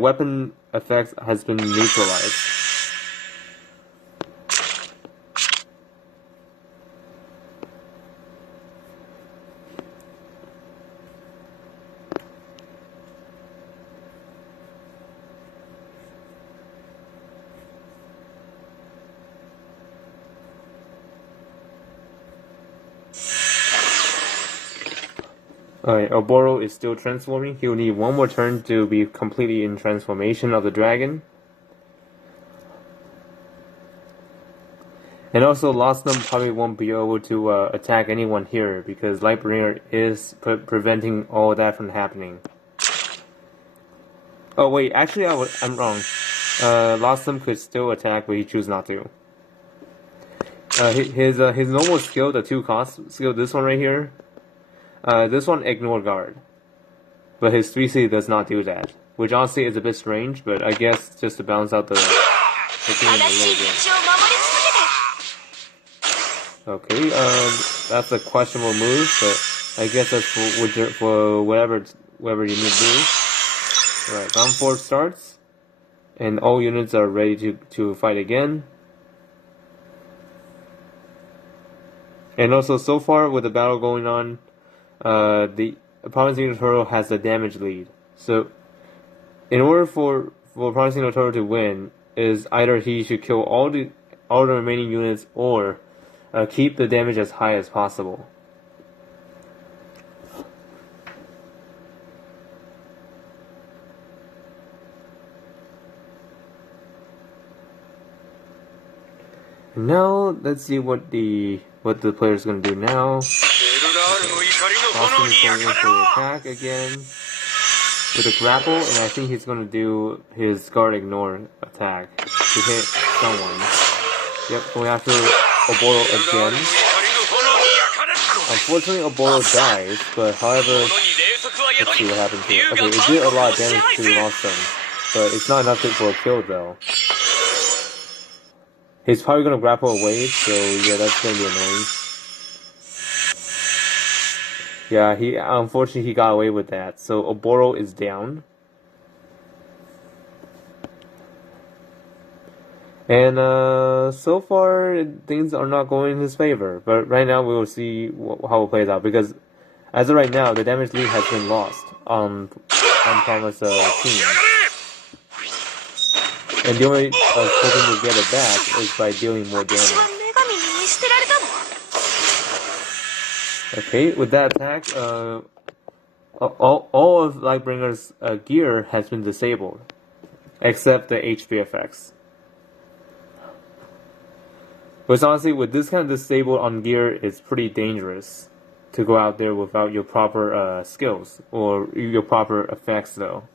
weapon effect has been neutralized. Alright, Oboro is still transforming. He'll need one more turn to be completely in transformation of the dragon. And also, Lostom probably won't be able to attack anyone here because Lightbringer is preventing all that from happening. Oh wait, actually I'm wrong. Lostom could still attack, but he chooses not to. His normal skill, the 2-cost skill, this one right here. This one ignore guard, but his 3C does not do that, which honestly is a bit strange, but I guess just to balance out the game a little bit. Okay, that's a questionable move, but I guess that's for whatever you need to do. Alright, round 4 starts. And all units are ready to fight again. And also, so far with the battle going on, the PromisMeNoTurtle has the damage lead. So, in order for PromisMeNoTurtle to win, is either he should kill all the remaining units or keep the damage as high as possible. Now let's see what the player's gonna do now. Austin is going in for the attack again with a grapple, and I think he's gonna do his guard ignore attack to hit someone. Yep, going after Oboro again. Unfortunately, Oboro dies, but however, let's see what happens here. Okay, it did a lot of damage to Austin, but it's not enough for a kill though. He's probably gonna grapple away, so yeah, that's gonna be annoying. Yeah, unfortunately he got away with that. So Oboro is down. And so far things are not going in his favor. But right now we will see how it plays out, because as of right now the damage lead has been lost on Promis team. And the only hoping to get it back is by dealing more damage. Okay, with that attack, all of Lightbringer's gear has been disabled, except the HP effects. Which honestly, with this kind of disabled on gear, it's pretty dangerous to go out there without your proper skills or your proper effects, though.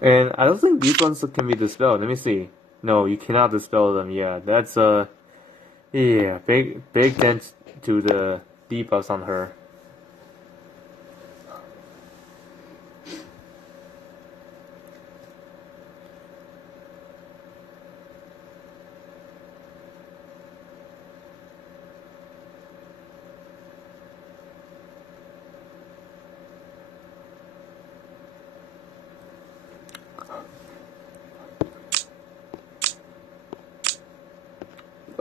And I don't think these ones can be dispelled. Let me see. No, you cannot dispel them. Yeah, that's yeah, big dent to the debuffs on her.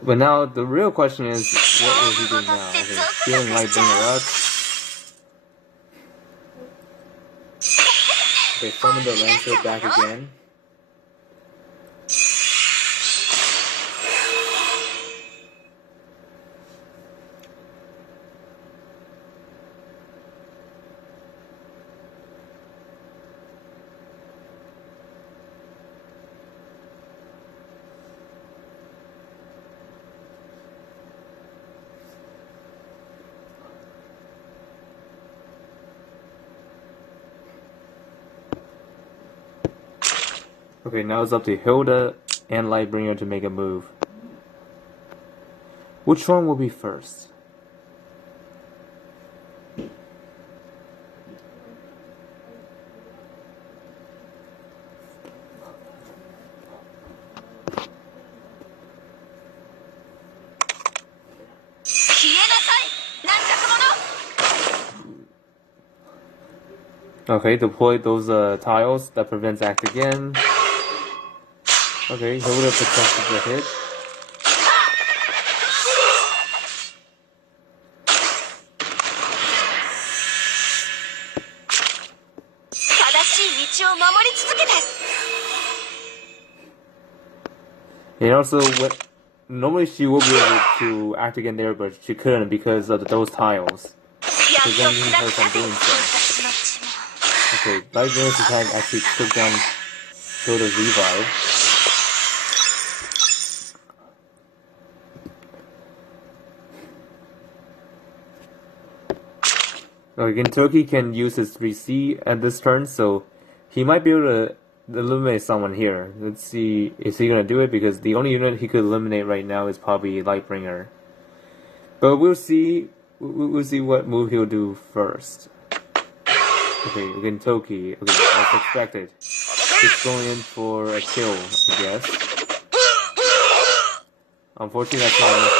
But now the real question is, what will he do now? Okay, feeling like bring her up. Okay, summon the Langrisser back again. Okay, now it's up to Hilda and Lightbringer to make a move. Which one will be first? Okay, deploy those tiles that prevents act again. Okay, Hilda protected the hit. And also, normally she will be able to act again there, but she couldn't because of those tiles, preventing her from doing so. Okay, Lightbringer's attack actually took down Hilda's revive. Again, Turkey can use his 3C at this turn, so he might be able to eliminate someone here. Let's see, is he gonna do it? Because the only unit he could eliminate right now is probably Lightbringer. But we'll see. We'll see what move he'll do first. Okay, again, Toki. Okay, as expected. He's going in for a kill, I guess. Unfortunately, that's not enough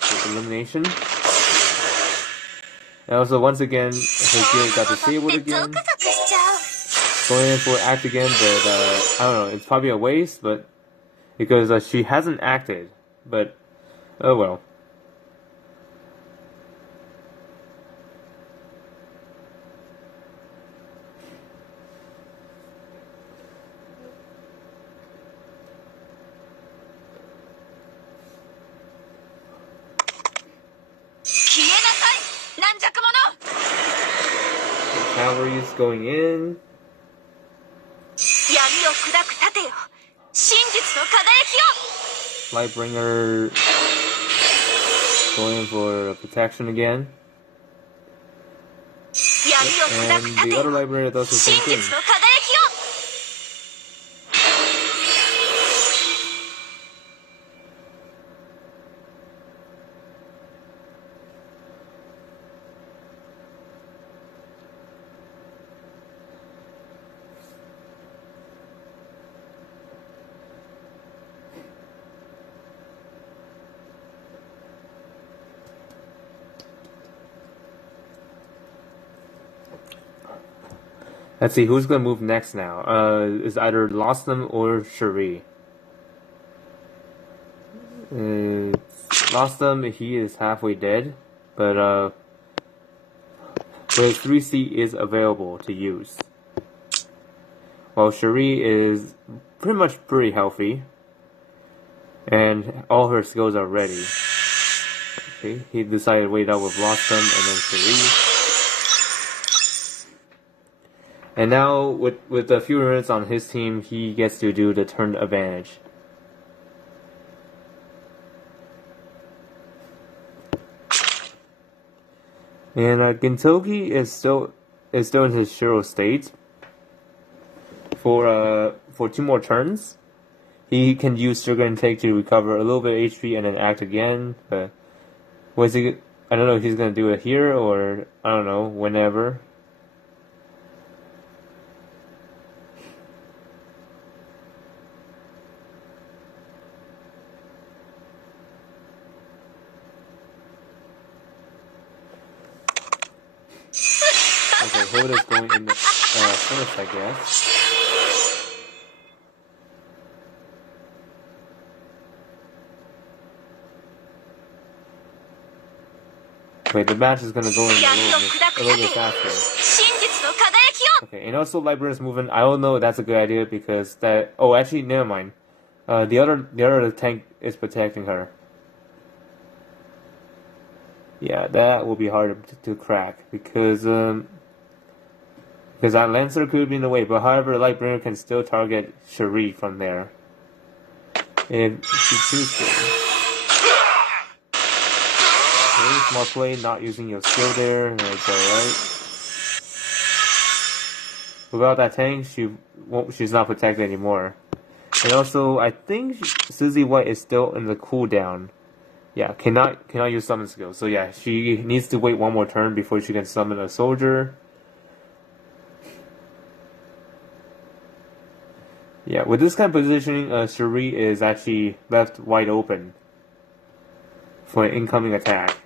for elimination. And also, once again, his gear got disabled again. going in for act again, but I don't know. It's probably a waste, but because she hasn't acted. But oh well. Cavalry's going in. Lightbringer going in for protection again. And the other Lightbringer does the same thing. Let's see, who's going to move next now? Is either Lostom or Cherie. Lostom, he is halfway dead, but the 3C is available to use. While Cherie is pretty healthy, and all her skills are ready. Okay, he decided to wait out with Lostom and then Cherie. And now, with a few units on his team, he gets to do the turn advantage. And Gintoki is still in his Shiro state. For 2 more turns, he can use Sugar Intake to recover a little bit of HP and then act again. But I don't know if he's gonna do it here or I don't know, whenever. Okay, Hoda's going in first, I guess. Wait, the match is gonna go in a little bit faster. Okay, and also Lightbringer's moving. I don't know if that's a good idea because that. Oh, actually, never mind. The other tank is protecting her. Yeah, that will be hard to crack because that Lancer could be in the way. But however, Lightbringer can still target Cherie from there if she chooses to. Very smart play, not using your skill there. That's alright. Without that tank, she's not protected anymore. And also, I think Suzy White is still in the cooldown. Yeah, cannot use summon skill. So yeah, she needs to wait 1 more turn before she can summon a soldier. Yeah, with this kind of positioning, Cherie is actually left wide open for an incoming attack.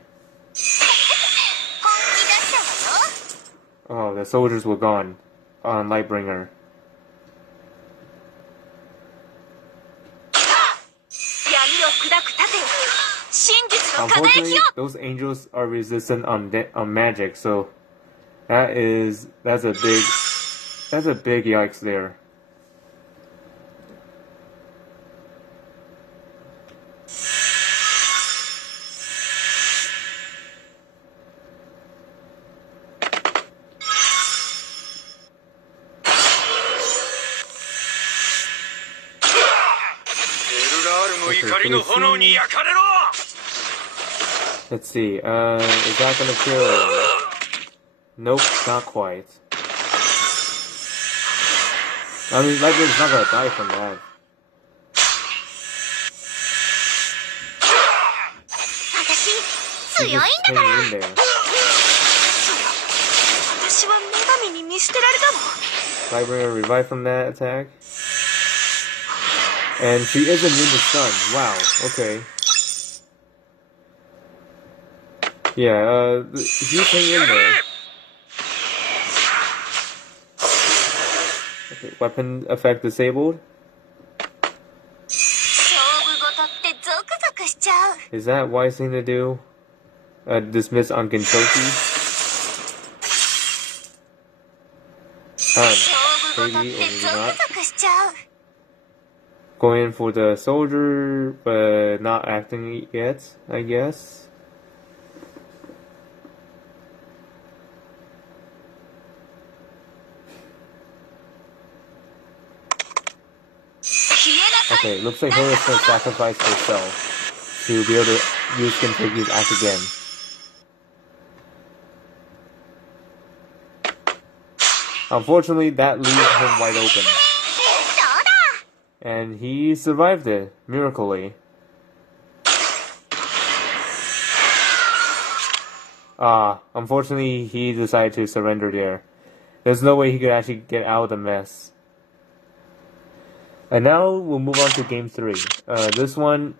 Oh, the soldiers were gone on Lightbringer. Unfortunately, those angels are resistant on magic, so that's a big yikes there. Let's see, is that gonna kill? Nope, not quite. I mean, Lightbringer's not gonna die from that. He's just hanging in there. Lightbringer revived from that attack. And she is immune to stun. Wow, okay. Yeah, he's hanging in there. Okay, weapon effect disabled. Is that wise thing to do? Dismiss on Gintoki? Maybe or maybe not. Going for the soldier, but not acting yet, I guess. Okay, looks like her is going to sacrifice herself to be able to use Gintoki's act again. Unfortunately, that leaves him wide open. And he survived it, miraculously. Unfortunately, he decided to surrender there. There's no way he could actually get out of the mess. And now we'll move on to game 3. This will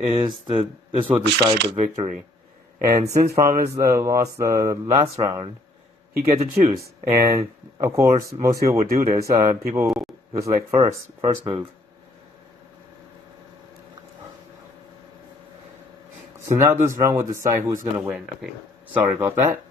decide the victory. And since Promise lost the last round, he get to choose. And of course, most people would do this. People will select first move. So now this round will decide who's gonna win. Okay, sorry about that.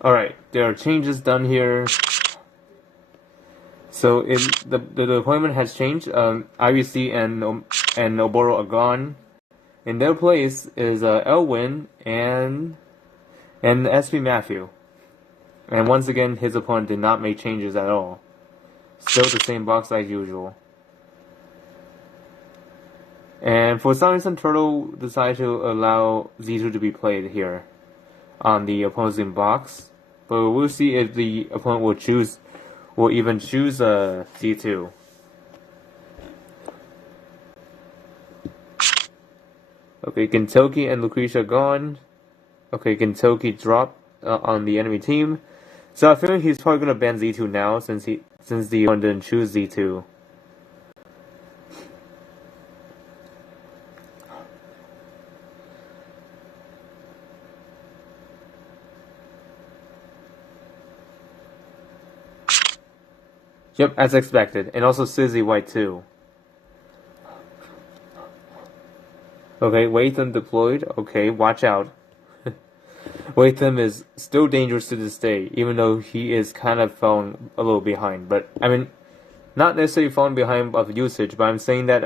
Alright, there are changes done here. So the deployment has changed. IBC and Noboro are gone. In their place is Elwin and SP Matthew. And once again, his opponent did not make changes at all. Still the same box as usual. And for some reason, Turtle decided to allow Z2 to be played here on the opposing box. But we'll see if the opponent will even choose Z2. Okay, Gintoki and Lucretia gone. Okay, Gintoki dropped on the enemy team. So I feel like he's probably gonna ban Z2 now since the opponent didn't choose Z2. Yep, as expected. And also Sizzy White too. Okay, Watham deployed. Okay, watch out. Watham is still dangerous to this day, even though he is kind of falling a little behind. But, I mean, not necessarily falling behind of usage, but I'm saying that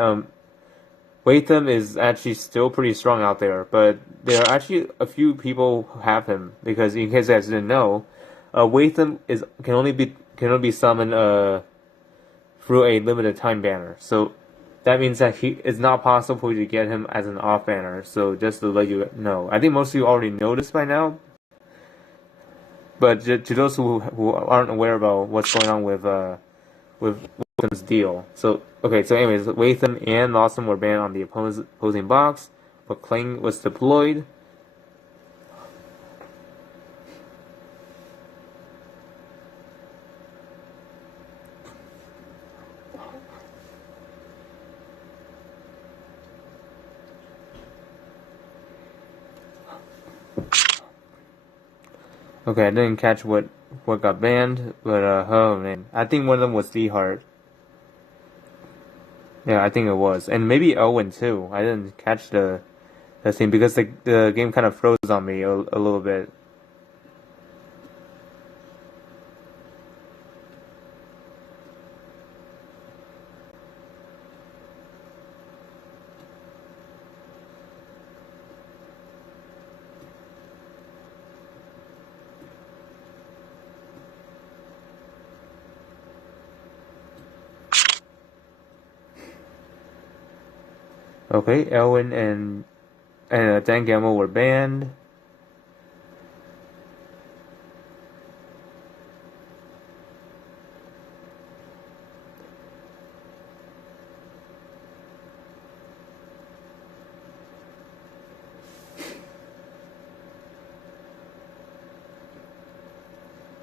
Watham is actually still pretty strong out there. But there are actually a few people who have him, because in case you guys didn't know, Watham can only be summoned through a limited time banner. So that means that it's not possible for you to get him as an off banner. So just to let you know, I think most of you already know this by now. But to those who aren't aware about what's going on with Watham's deal, so anyways, Watham and Lawson were banned on the opposing box, but Kling was deployed. Okay, I didn't catch what got banned, but oh man, I think one of them was D-Heart. Yeah, I think it was, and maybe Owen too. I didn't catch the thing because the game kind of froze on me a little bit. Okay, Elwin and Dan Gamble were banned.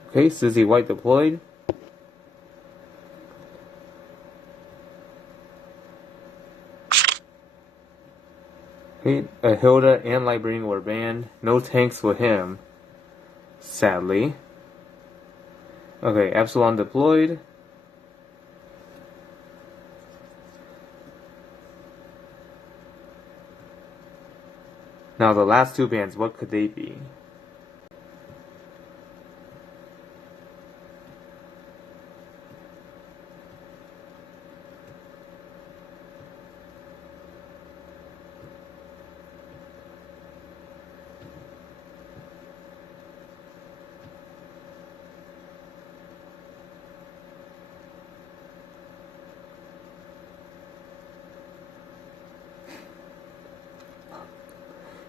Okay, Susie White deployed. Okay, Hilda and Lightbringer were banned. No tanks for him, sadly. Okay, Epsilon deployed. Now the last two bans, what could they be?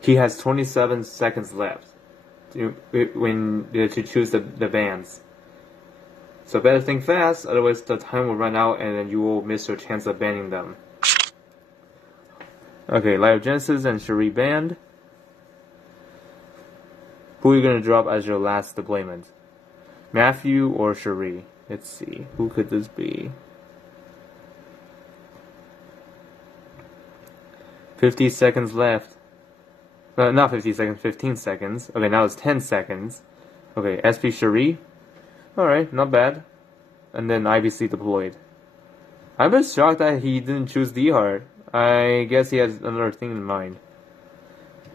He has 27 seconds left to choose the bans. So better think fast, otherwise the time will run out and then you will miss your chance of banning them. Okay, Light of Genesis and Cherie banned. Who are you going to drop as your last deployment? Matthew or Cherie? Let's see, who could this be? 50 seconds left. Not 50 seconds, 15 seconds. Okay, now it's 10 seconds. Okay, SP Cherie. Alright, not bad. And then IBC deployed. I'm just shocked that he didn't choose D-Hard. I guess he has another thing in mind.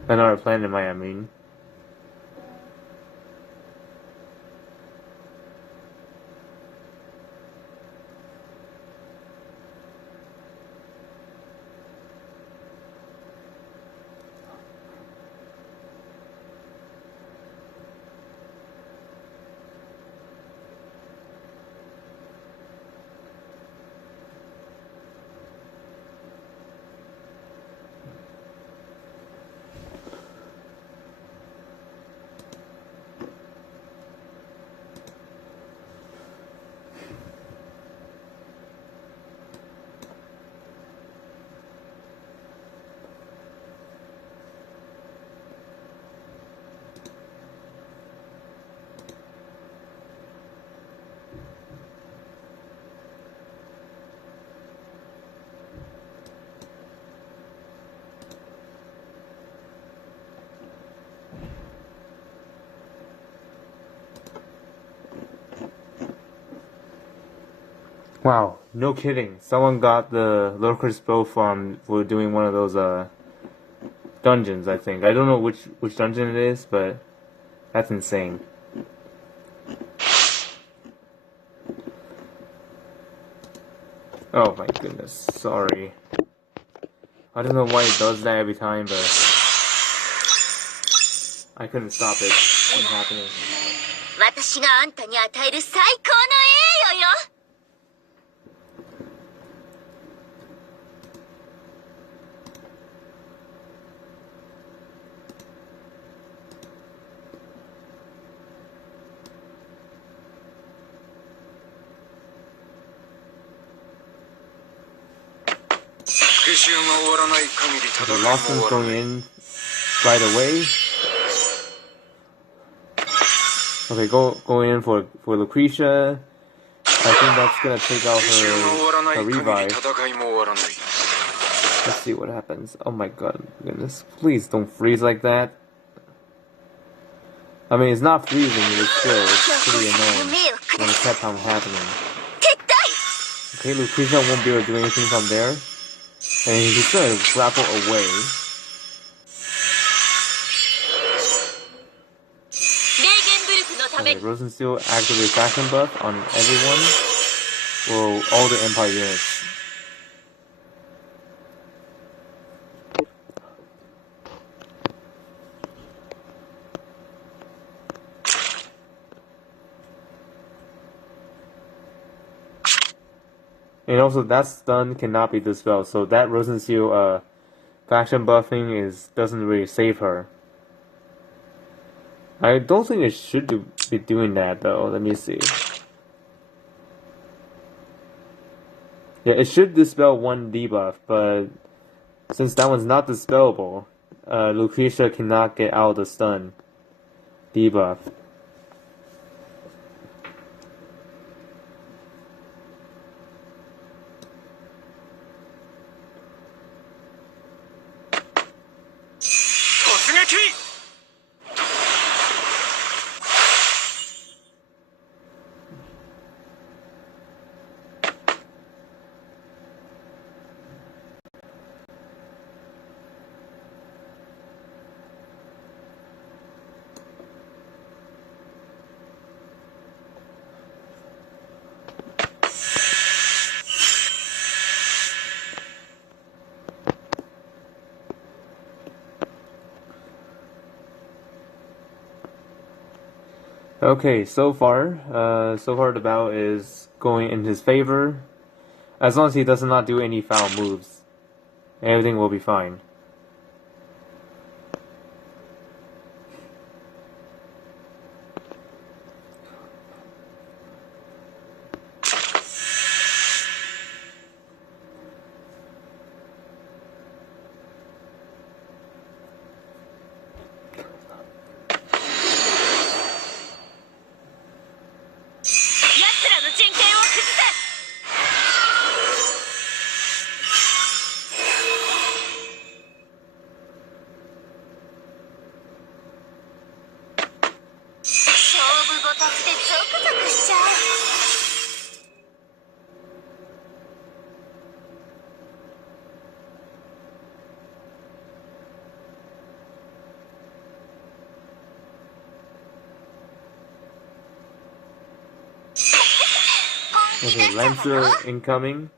Another plan in mind, I mean. Wow, no kidding. Someone got the Lurker's Bow for doing one of those dungeons, I think. I don't know which dungeon it is, but that's insane. Oh my goodness, sorry. I don't know why it does that every time, but I couldn't stop it from happening. 私があんたに与える最高の栄誉よ。Okay, Lawson's going in right away. Okay, go in for Lucretia. I think that's gonna take out her revive. Let's see what happens. Oh my goodness. Please don't freeze like that. I mean, it's not freezing, it's pretty annoying when it kept on happening. Okay, Lucretia won't be able to do anything from there. And he's gonna grapple away. Okay, Rosensteel activate faction buff on everyone. Well, all the Empire units. And also, that stun cannot be dispelled, so that Rosensteel faction buffing doesn't really save her. I don't think it should be doing that though. Let me see. Yeah, it should dispel one debuff, but since that one's not dispellable, Lucretia cannot get out the stun debuff. Okay, so far the battle is going in his favor. As long as he does not do any foul moves, everything will be fine. Okay, Langrisser incoming.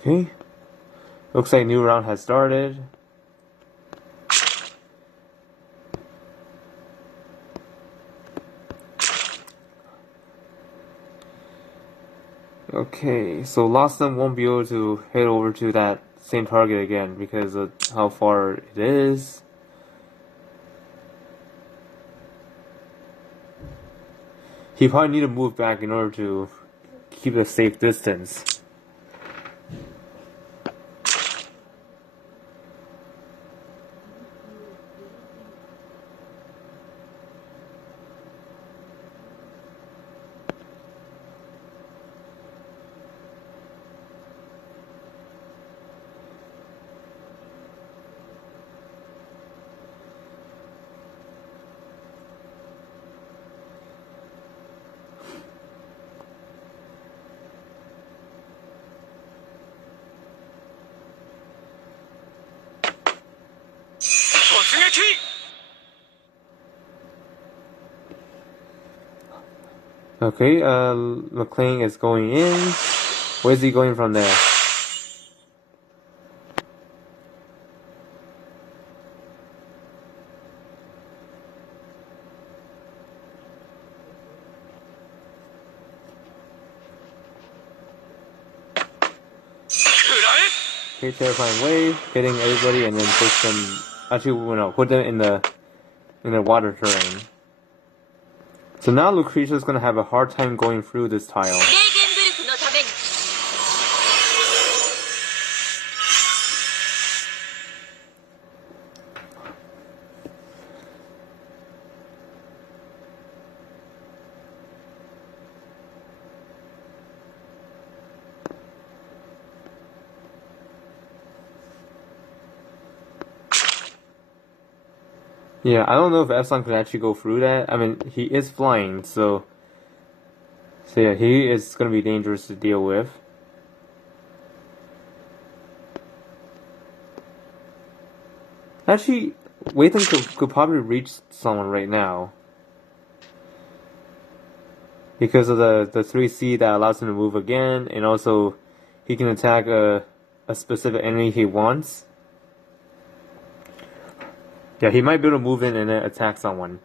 Okay. Looks like new round has started. Okay, so Lawson won't be able to head over to that same target again because of how far it is. He probably need to move back in order to keep a safe distance. Okay, McLean is going in. Where's he going from there? Okay, terrifying wave, hitting everybody and then push them. Actually, no, put them in the water terrain. So now Lucretia's gonna have a hard time going through this tile. Yeah, I don't know if Epsilon can actually go through that. I mean, he is flying, so yeah, he is going to be dangerous to deal with. Actually, Watham could probably reach someone right now. Because of the 3C that allows him to move again, and also he can attack a specific enemy he wants. Yeah, he might be able to move in and then attack someone.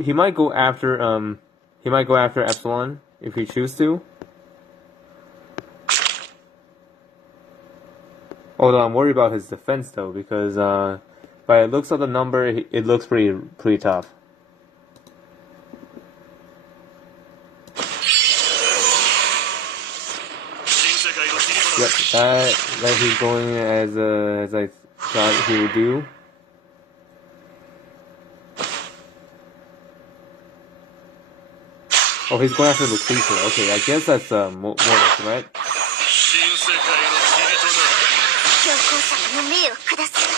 He might go after Epsilon if he chooses to. Although I'm worried about his defense though, because by the looks of the number, it looks pretty tough. Yep, that he's going as I thought he would do. Oh, he's going after the creature. Okay, I guess that's more of a threat.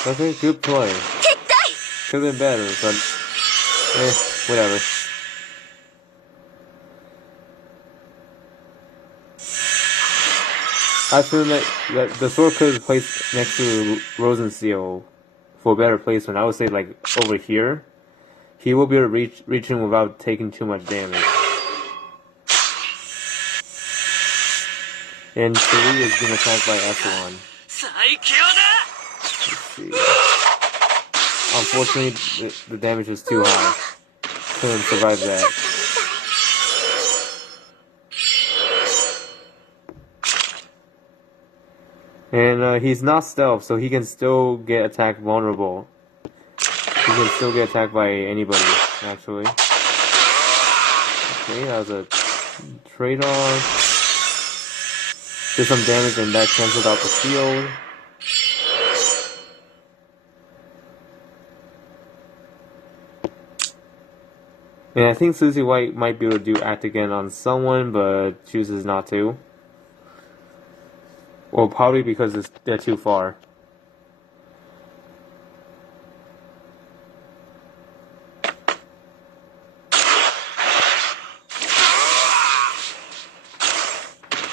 Okay, good play. Could have been better, but whatever. I assume that the sword could have placed next to Rosensteel for a better placement. I would say like over here. He will be able to reach him without taking too much damage. And 3 is being attacked by Epsilon. Let's see. Unfortunately, the damage was too high. Couldn't survive that. And he's not stealth, so he can still get attacked vulnerable. He can still get attacked by anybody, actually. Okay, that was a trade-off. Did some damage and that cancelled out the shield. And I think Susie White might be able to do act again on someone, but chooses not to. Well, probably because they're too far.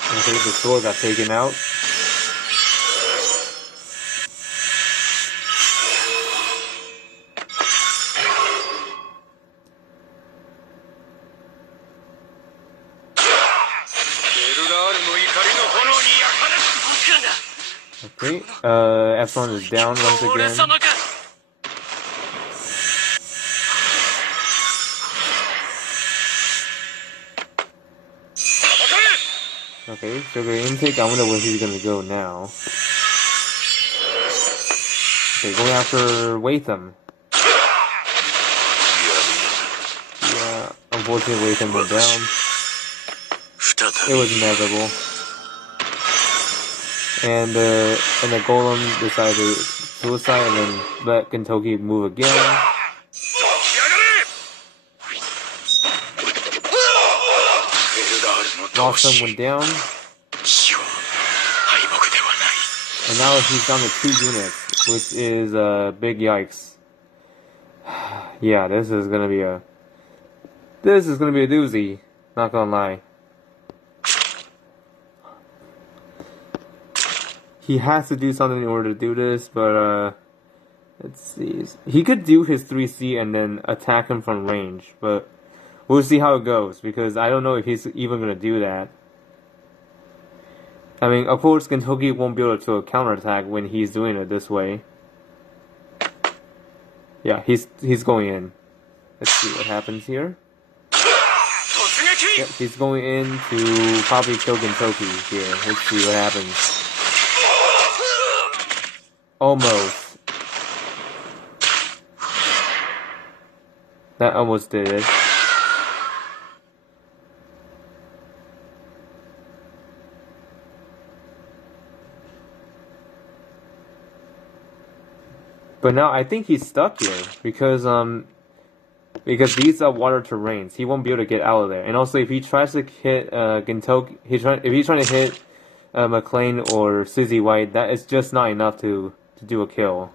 Okay, the sword got taken out. Okay, Epsilon is down once again. Okay, sugar intake. I wonder where he's gonna go now. Okay, going after Watham. Yeah, unfortunately Watham went down. It was inevitable. And the golem decided to suicide and then let Gintoki move again. Lost someone down. And now he's down to 2 units, which is a big yikes. Yeah, this is gonna be a doozy, not gonna lie. He has to do something in order to do this, but let's see. He could do his 3C and then attack him from range, but we'll see how it goes, because I don't know if he's even going to do that. I mean, of course, Gintoki won't be able to counterattack when he's doing it this way. Yeah, he's going in. Let's see what happens here. Yep, he's going in to probably kill Gintoki here. Let's see what happens. Almost. That almost did it. But now I think he's stuck here because these are water terrains. He won't be able to get out of there. And also, if he tries to hit Gintoki, if he's trying to hit McLean or Susie White, that is just not enough to do a kill.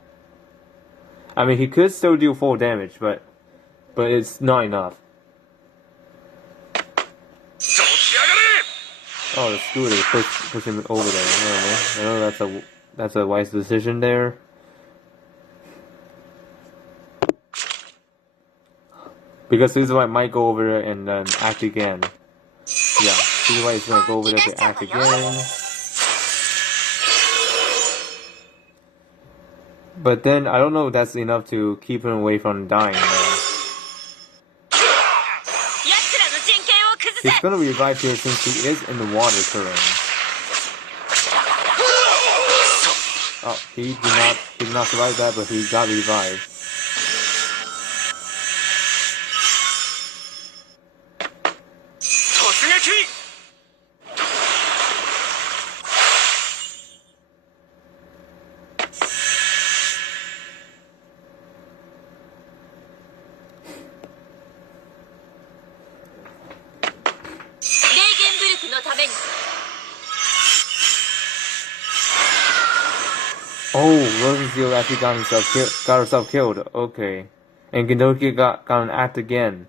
I mean, he could still do full damage, but it's not enough. Oh, the scooter push him over there. I know that's a wise decision there. Because Suzuki might go over there and act again. Yeah, Suzuki is gonna go over there to act again. But then I don't know if that's enough to keep him away from dying. He's gonna revive here since he is in the water currently. Oh, he did not survive that, but he got revived. Oh, Rosenfield actually got herself killed. Okay. And Gendoki got an act again.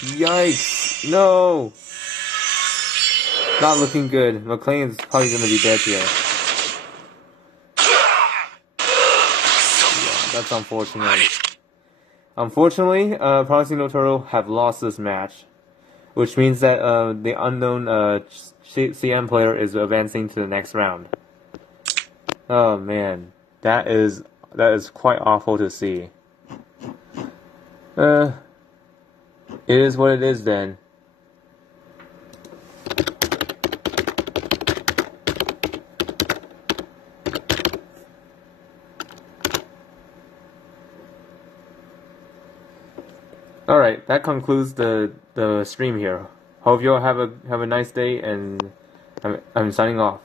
Yikes! No! Not looking good. McLean is probably gonna be dead here. Yeah, that's unfortunate. Unfortunately, PromisMeNoTurtle have lost this match. Which means that the unknown CM player is advancing to the next round. Oh man, that is quite awful to see. It is what it is then. All right, that concludes the stream here. Hope you all have a nice day, and I'm signing off.